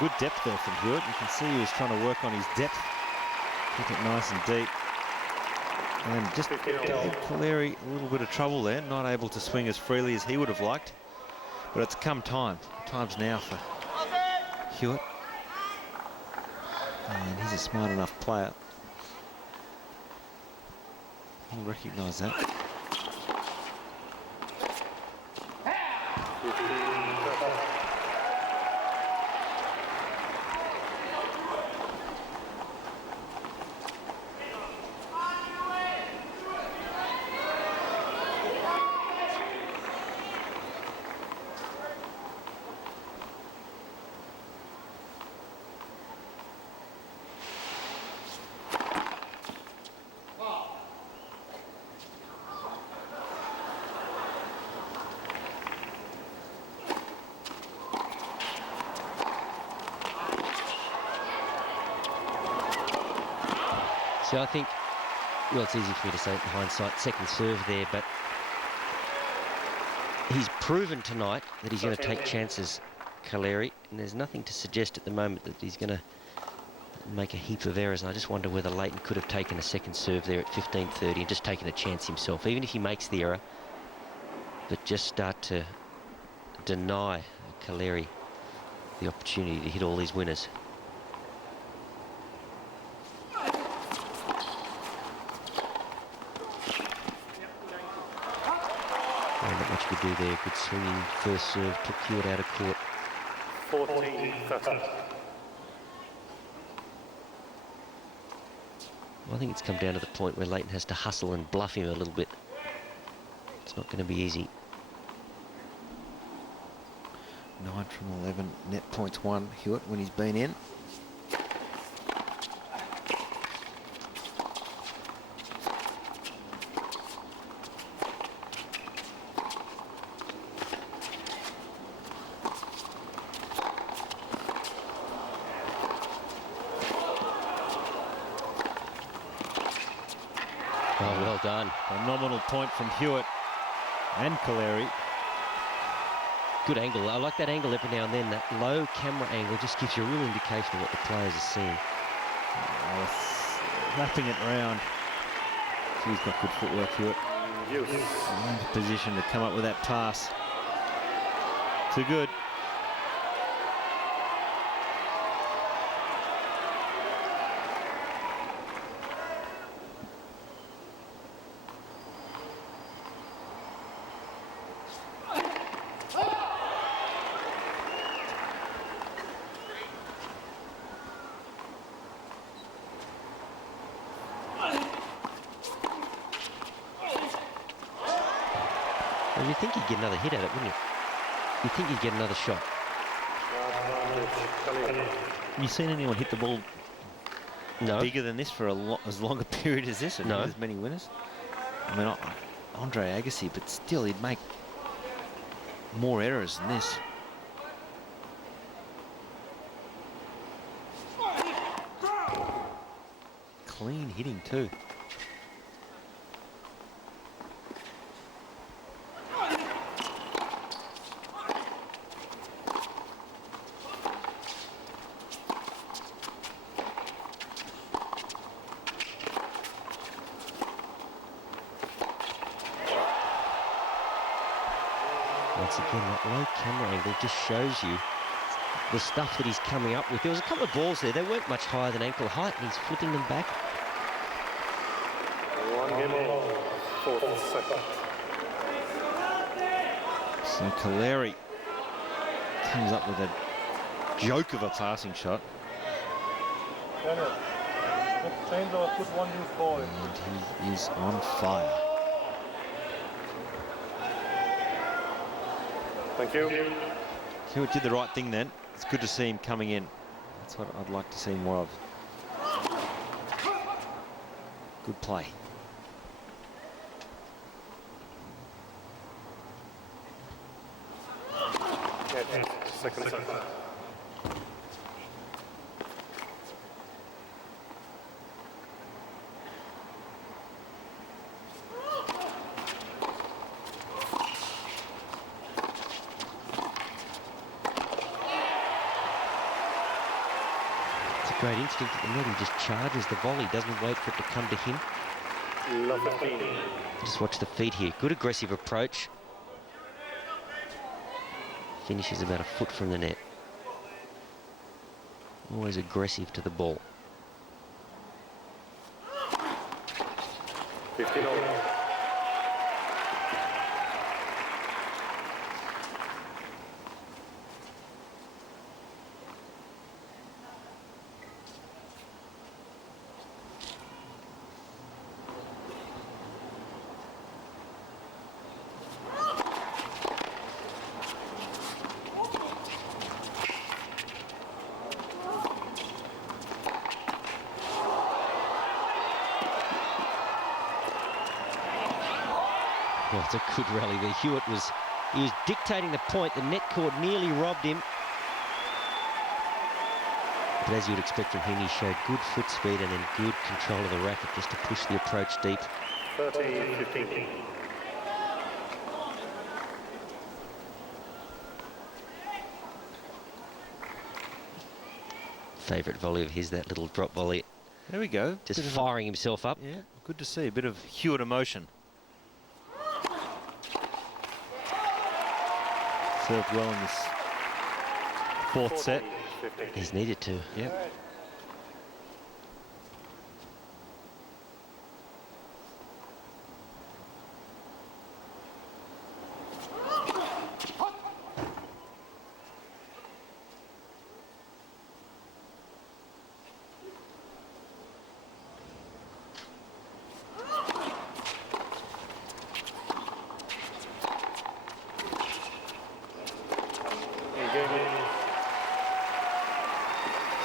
Good depth there from Hewitt. You can see he was trying to work on his depth. Keep it nice and deep. And just Calleri a little bit of trouble there, not able to swing as freely as he would have liked. But it's come time. Time's now for Hewitt. And he's a smart enough player. He'll recognise that. So I think, well, it's easy for me to say in hindsight, second serve there, but he's proven tonight that he's going to take chances, Calleri, and there's nothing to suggest at the moment that he's going to make a heap of errors. And I just wonder whether Lleyton could have taken a second serve there at 15:30 and just taken a chance himself, even if he makes the error, but just start to deny Calleri the opportunity to hit all these winners. Not much you could do there. Good swinging first serve, took Hewitt out of court. 14-13. Well, I think it's come down to the point where Lleyton has to hustle and bluff him a little bit. It's not going to be easy. 9 from 11, net points 1 Hewitt when he's been in. done. Phenomenal point from Hewitt and Calleri. Good angle. I like that angle every now and then. That low camera angle just gives you a real indication of what the players are seeing. Wrapping it round. He's got good footwork, Hewitt. In position to come up with that pass. Too good. Well, you'd think you'd get another hit at it, wouldn't you? You'd think you'd get another shot. Have you seen anyone hit the ball bigger than this for as long a period as this? And No. as many winners? I mean, Andre Agassi, but still he'd make more errors than this. Clean hitting too. Once again, that low camera angle just shows you the stuff that he's coming up with. There was a couple of balls there. They weren't much higher than ankle height, and he's flipping them back. 1 game over, 4th second. So Calleri comes up with a joke of a passing shot. Daniel, next change or put 1 loose ball. And he is on fire. Thank you. Hewitt did the right thing then. It's good to see him coming in. That's what I'd like to see more of. Good play. Second. Great instinct at the net. He just charges the volley, doesn't wait for it to come to him. Just watch the feet here. Good aggressive approach. Finishes about a foot from the net. Always aggressive to the ball. 15 over. Well, it's a good rally there. Hewitt was dictating the point. The net cord nearly robbed him. But as you would expect from him, he showed good foot speed and then good control of the racket just to push the approach deep. 13-15. Favourite volley of his, that little drop volley. There we go. Just firing himself up. Yeah, good to see. A bit of Hewitt emotion. Served well in this 4th set. 15. He's needed to. Yep.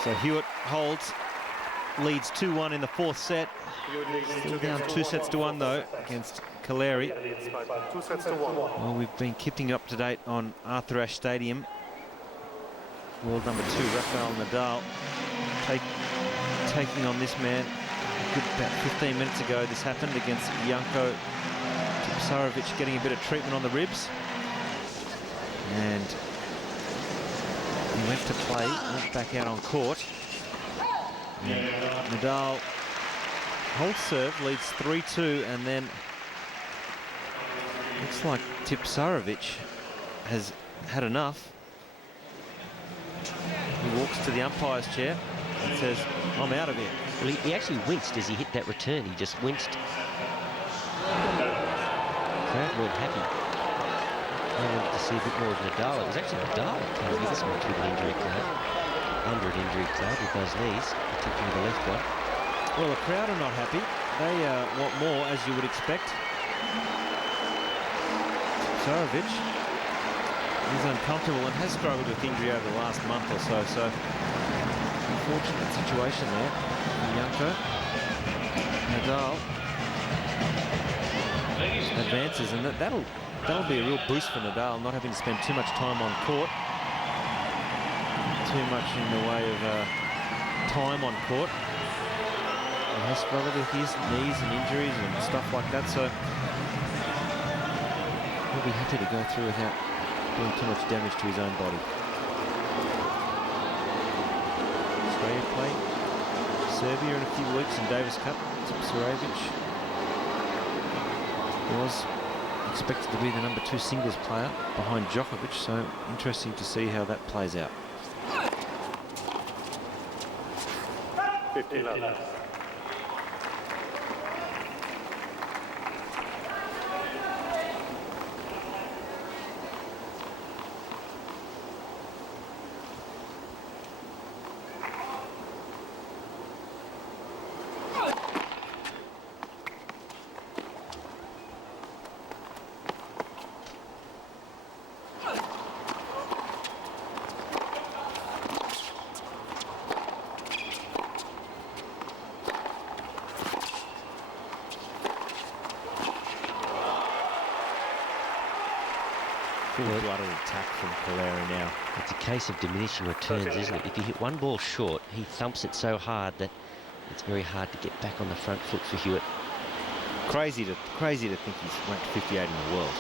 So Hewitt holds, leads 2-1 in the 4th set. Still down 2 sets to 1 though against Calleri. 2 sets to 1. Well, we've been keeping you up to date on Arthur Ashe Stadium. World number 2, Rafael Nadal, taking on this man, good about 15 minutes ago this happened against Janko Tipsarevic, getting a bit of treatment on the ribs. And he went to play, went back out on court. And Nadal holds serve, leads 3-2, and then looks like Tipsarevic has had enough. He walks to the umpire's chair and says, I'm out of here. Well, he actually winced as he hit that return. He just winced. Crowd weren't happy. They wanted to see a bit more of Nadal. It was actually Nadal that came with this match with an injury cloud. Under an injury cloud with those knees, particularly the left one. Well, the crowd are not happy. They want more, as you would expect. Tipsarevic is uncomfortable and has struggled with injury over the last month or so. So, unfortunate situation there for Janko. Nadal advances, and that'll be a real boost for Nadal, not having to spend too much time on court. Too much in the way of time on court. He has struggled with his knees and injuries and stuff like that, so he'll be happy to go through without doing too much damage to his own body. Australia play Serbia in a few weeks in Davis Cup. Tipsarevic was expected to be the #2 singles player behind Djokovic, so interesting to see how that plays out. 15 love. Full-blooded attack from Calleri now. It's a case of diminishing returns, isn't it? If you hit one ball short, he thumps it so hard that it's very hard to get back on the front foot for Hewitt. Crazy to think he's ranked 58 in the world.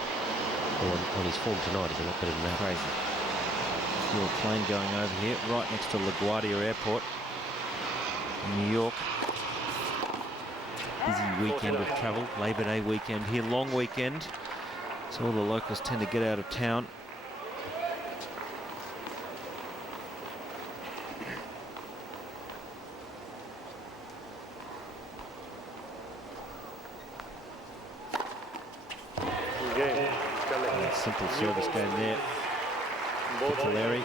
Well, on his form tonight, he's a lot better than that. Crazy. Little plane going over here, right next to LaGuardia Airport in New York. Busy weekend of travel, Labor Day weekend here, long weekend. So all the locals tend to get out of town. Simple service game there for Calleri.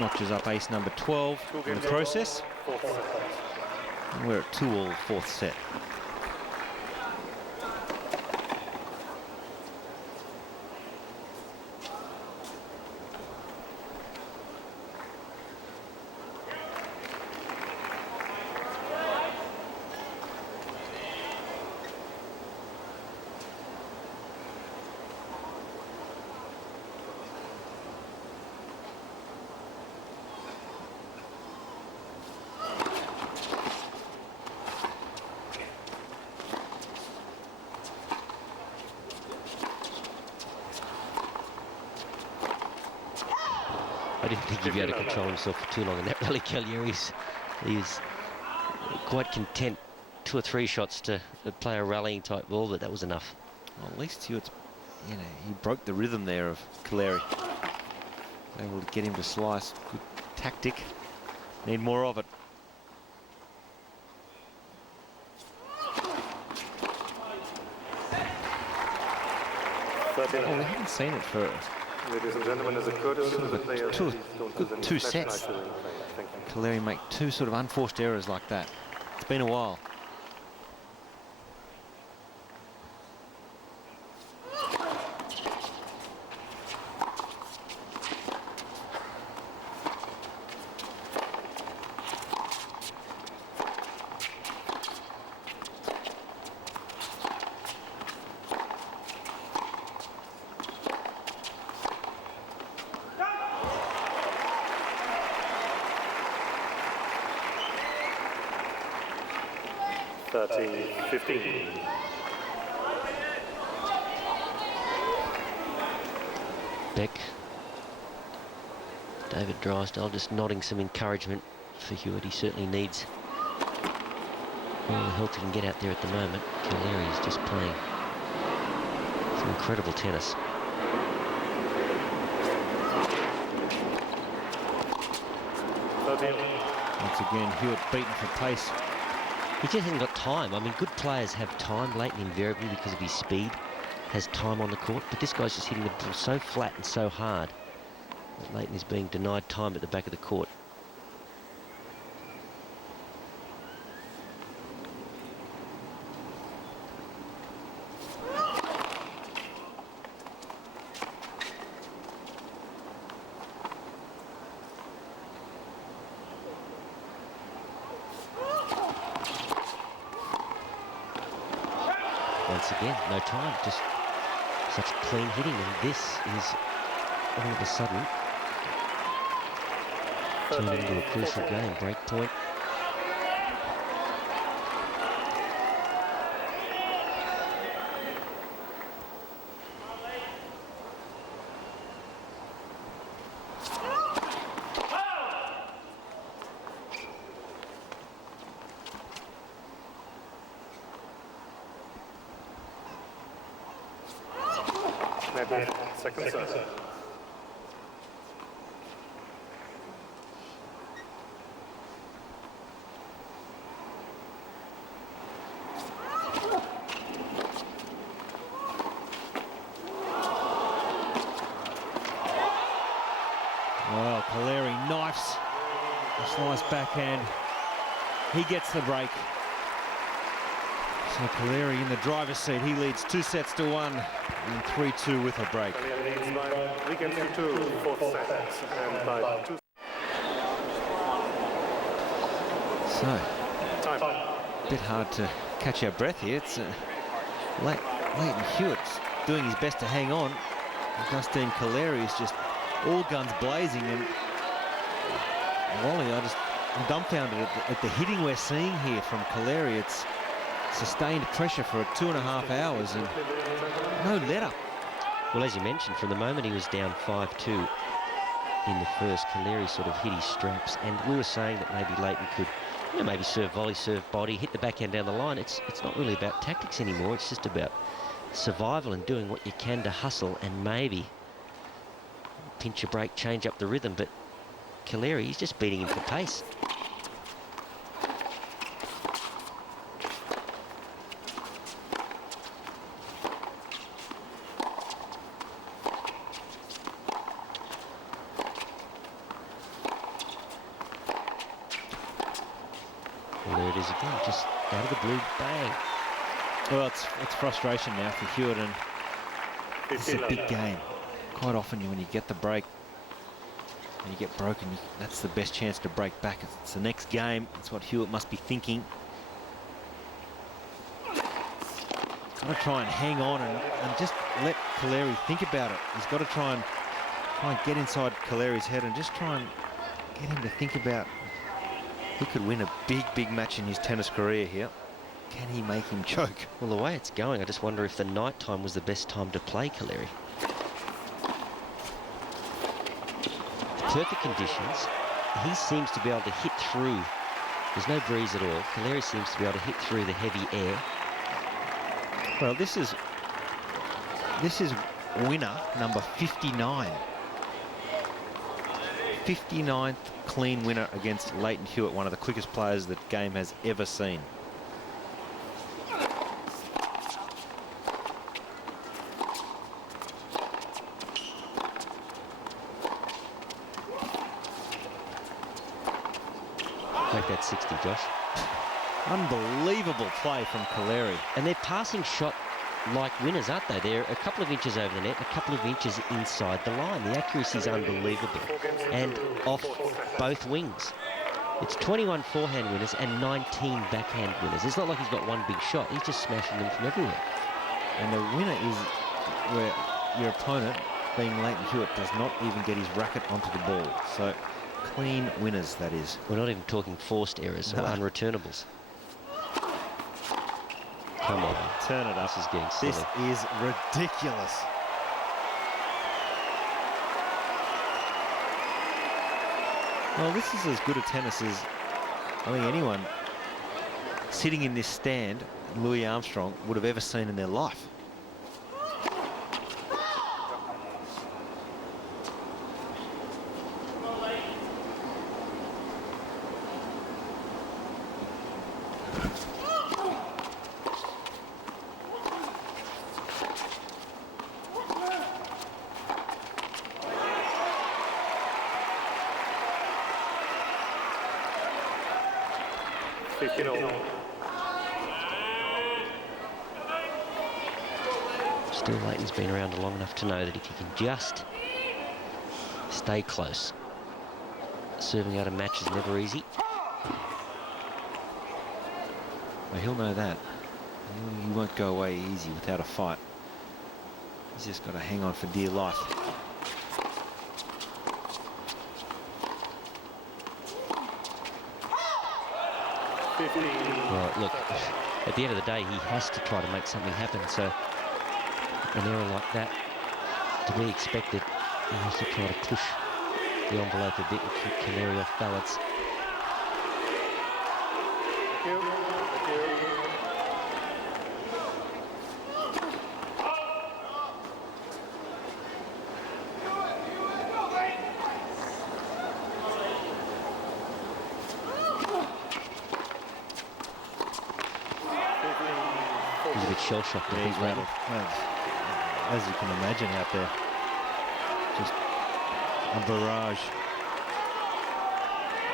Notches up ace number 12 in the process. And we're at 2-all, fourth set. I didn't think he'd be able to control himself for too long in that rally. Calleri, he was quite content 2 or 3 shots to play a rallying type ball, but that was enough. Well, at least Hewitt's, he broke the rhythm there of Calleri. Able to get him to slice. Good tactic. Need more of it. Oh, we haven't seen it for Ladies and gentlemen, as a courtesy to the players, two sets. Calleri make 2 sort of unforced errors like that. It's been a while. 13-15. Beck. David Drysdale just nodding some encouragement for Hewitt. He certainly needs all the help he can get out there at the moment. Calleri is just playing some incredible tennis. Once again, Hewitt beaten for pace. He just hasn't got time. I mean, good players have time. Lleyton invariably, because of his speed, has time on the court. But this guy's just hitting the ball so flat and so hard that Lleyton is being denied time at the back of the court. Once again, no time, just such clean hitting, and this is all of a sudden turning into a crucial game. Break point. Second serve. Well, Calleri knifes a slice backhand. He gets the break. So Calleri in the driver's seat. He leads 2-1 and 3-2 with a break. We can do 2 4th sets and by 2. So, Time. a bit hard to catch our breath here. It's Lleyton Hewitt's doing his best to hang on. Agustin Calleri is just all guns blazing, and Wally, I'm dumbfounded at the hitting we're seeing here from Calleri. It's sustained pressure for 2.5 hours and no let-up. Well, as you mentioned, from the moment he was down 5-2 in the first, Calleri sort of hit his straps, and we were saying that maybe Lleyton could, you know, maybe serve volley, serve body, hit the backhand down the line. It's not really about tactics anymore. It's just about survival and doing what you can to hustle and maybe pinch a break, change up the rhythm. But Calleri, he's just beating him for pace. Well, there it is again, just out of the blue, bang. Well, it's frustration now for Hewitt, and it's a big game. Quite often when you get the break and you get broken, that's the best chance to break back. It's the next game. That's what Hewitt must be thinking. Got to try and hang on and just let Calleri think about it. He's got to try and get inside Caleri's head and just try and get him to think about he could win a big match in his tennis career here. Can he make him choke? Well, the way it's going, I just wonder if the night time was the best time to play Calleri. Perfect conditions, he seems to be able to hit through. There's no breeze at all. Calleri seems to be able to hit through the heavy air. Well, this is winner number 59. 59th clean winner against Lleyton Hewitt, one of the quickest players that game has ever seen. Make that 60, Josh. Unbelievable play from Calleri. And they're passing shot like winners, aren't they? They're a couple of inches over the net, a couple of inches inside the line. The accuracy is unbelievable. And off both wings. It's 21 forehand winners and 19 backhand winners. It's not like he's got one big shot. He's just smashing them from everywhere. And the winner is where your opponent, being Lleyton Hewitt, does not even get his racket onto the ball. So clean winners, that is. We're not even talking forced errors or unreturnables. Come on. Turn it up. This is getting silly. This is ridiculous. Well, this is as good a tennis as I think anyone sitting in this stand, Louis Armstrong, would have ever seen in their life. Still, Lleyton's been around long enough to know that if he can just stay close, serving out a match is never easy. Well, he'll know that. He won't go away easy without a fight. He's just got to hang on for dear life. Well, look, at the end of the day, he has to try to make something happen. So an error like that, to be expected, he has to try to push the envelope a bit and keep Calleri off balance. Thank you. Thank you. He's a bit shell-shocked. Yeah, he's rattled. As you can imagine out there, just a barrage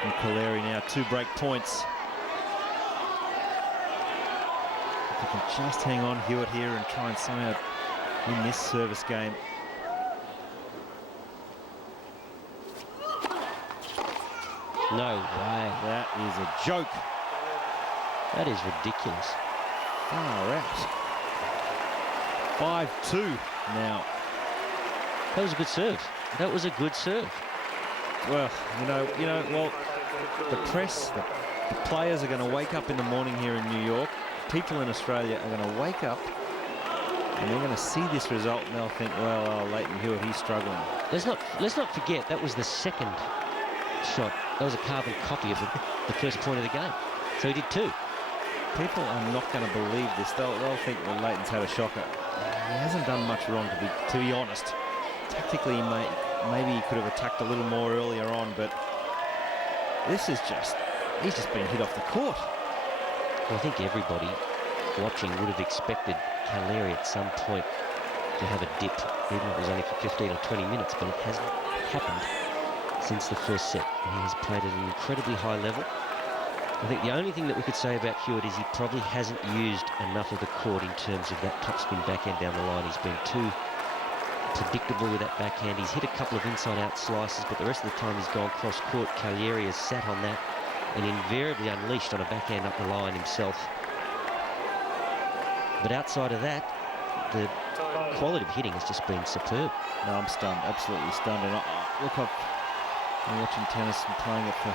from Calleri now. 2 break points. If he can just hang on Hewitt here and try and somehow win this service game. No way. That is a joke. That is ridiculous. Far out. 5-2 now. That was a good serve. That was a good serve. Well, well, the press, the players are going to wake up in the morning here in New York. People in Australia are going to wake up and they're going to see this result and they'll think, well, Lleyton Hewitt, he's struggling. Let's not forget that was the second shot. That was a carbon copy of the first point of the game. So he did 2. People are not going to believe this. They'll think, well, Lleyton's had a shocker. He hasn't done much wrong, to be honest. Tactically, maybe he could have attacked a little more earlier on, but this is he's just been hit off the court. Well, I think everybody watching would have expected Calleri at some point to have a dip, even if it was only for 15 or 20 minutes, but it hasn't happened since the first set. He has played at an incredibly high level. I think the only thing that we could say about Hewitt is he probably hasn't used enough of the court in terms of that topspin backhand down the line. He's been too predictable with that backhand. He's hit a couple of inside-out slices, but the rest of the time he's gone cross-court. Calleri has sat on that and invariably unleashed on a backhand up the line himself. But outside of that, the quality of hitting has just been superb. No, I'm stunned, absolutely stunned. And look, I've been watching tennis and playing it for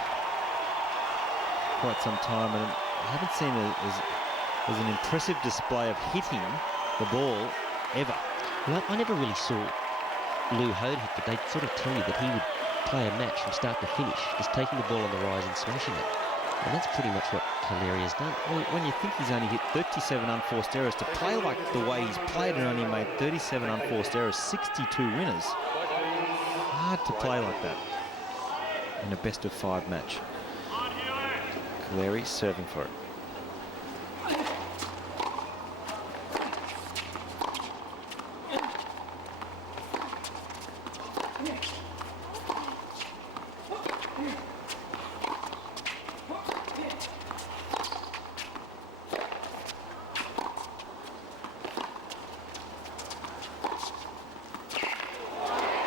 quite some time, and I haven't seen as an impressive display of hitting the ball ever. Well, I never really saw Lou Hode hit, but they sort of tell you that he would play a match from start to finish, just taking the ball on the rise and smashing it. And that's pretty much what Calleri has done. Well, when you think he's only hit 37 unforced errors, to play like the way he's played and only made 37 unforced errors, 62 winners, hard to play like that in a best-of-5 match. Calleri serving for it.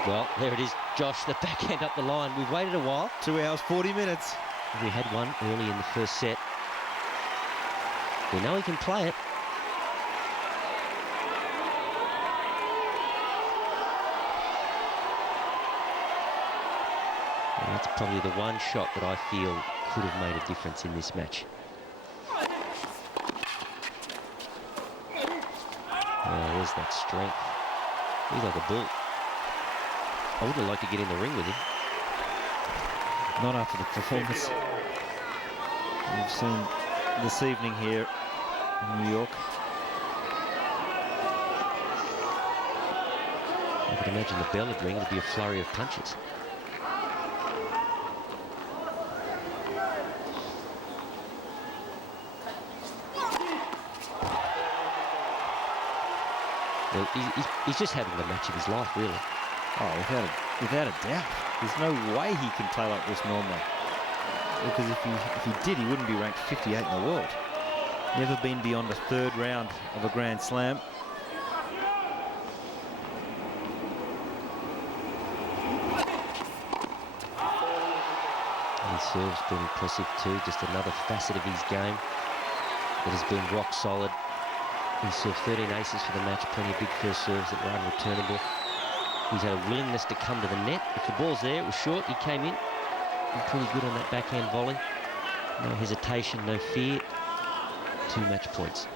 Well, there it is, Josh, the backhand up the line. We've waited a while. 2 hours, 40 minutes. We had one early in the first set. We know he can play it. And that's probably the one shot that I feel could have made a difference in this match. Oh, there's that strength. He's like a bull. I wouldn't like to get in the ring with him. Not after the performance we've seen this evening here in New York. I could imagine the bell would ring. There'd be a flurry of punches. Well, he's just having the match of his life, really. Oh, without a doubt. There's no way he can play like this normally. Because if he did, he wouldn't be ranked 58 in the world. Never been beyond a third round of a Grand Slam. His serve's been impressive too. Just another facet of his game that has been rock solid. He served 13 aces for the match, plenty of big first serves that were unreturnable. He's had a willingness to come to the net. If the ball's there, it was short, he came in. And pretty good on that backhand volley. No hesitation, no fear. 2 match points.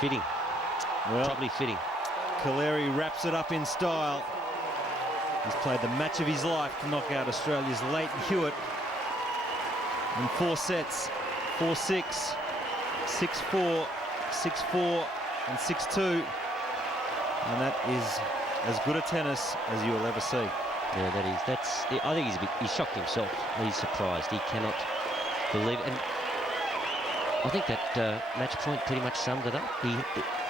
Fitting. Well, Probably fitting. Calleri wraps it up in style. He's played the match of his life to knock out Australia's Lleyton Hewitt in 4 sets, 4-6, 6-4, 6-4, and 6-2. And that is as good a tennis as you will ever see. Yeah, I think he's shocked himself. He's surprised. He cannot believe it. And I think that match point pretty much summed it up.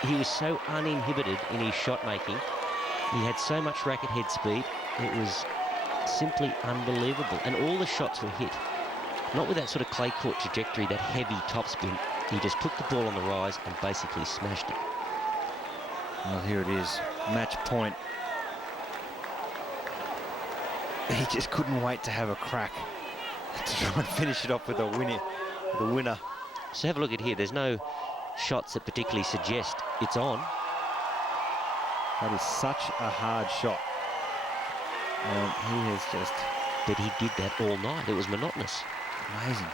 He was so uninhibited in his shot making. He had so much racket head speed. It was simply unbelievable. And all the shots were hit. Not with that sort of clay court trajectory, that heavy topspin. He just took the ball on the rise and basically smashed it. Well, here it is, match point. He just couldn't wait to have a crack to try and finish it off with a winner. So have a look at here. There's no shots that particularly suggest it's on. That is such a hard shot. And he has just... But he did that all night. It was monotonous. Amazing.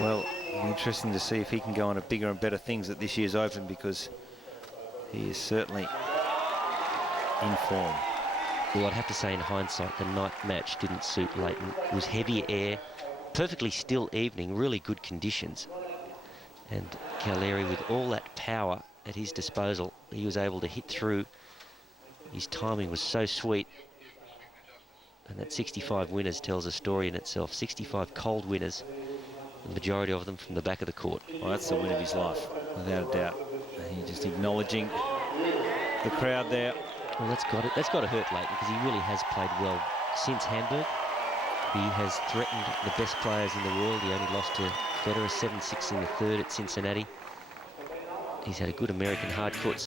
Well, it'll be interesting to see if he can go on to bigger and better things at this year's Open, because he is certainly in form. Well, I'd have to say in hindsight, the night match didn't suit Lleyton. It was heavier air, perfectly still evening, really good conditions. And Calleri, with all that power at his disposal, he was able to hit through. His timing was so sweet. And that 65 winners tells a story in itself. 65 cold winners, the majority of them from the back of the court. Well, that's the win of his life, without a doubt. And he's just acknowledging the crowd there. Well, that's got to hurt Lleyton, because he really has played well since Hamburg. He has threatened the best players in the world. He only lost to Federer 7-6 in the third at Cincinnati. He's had a good American hard court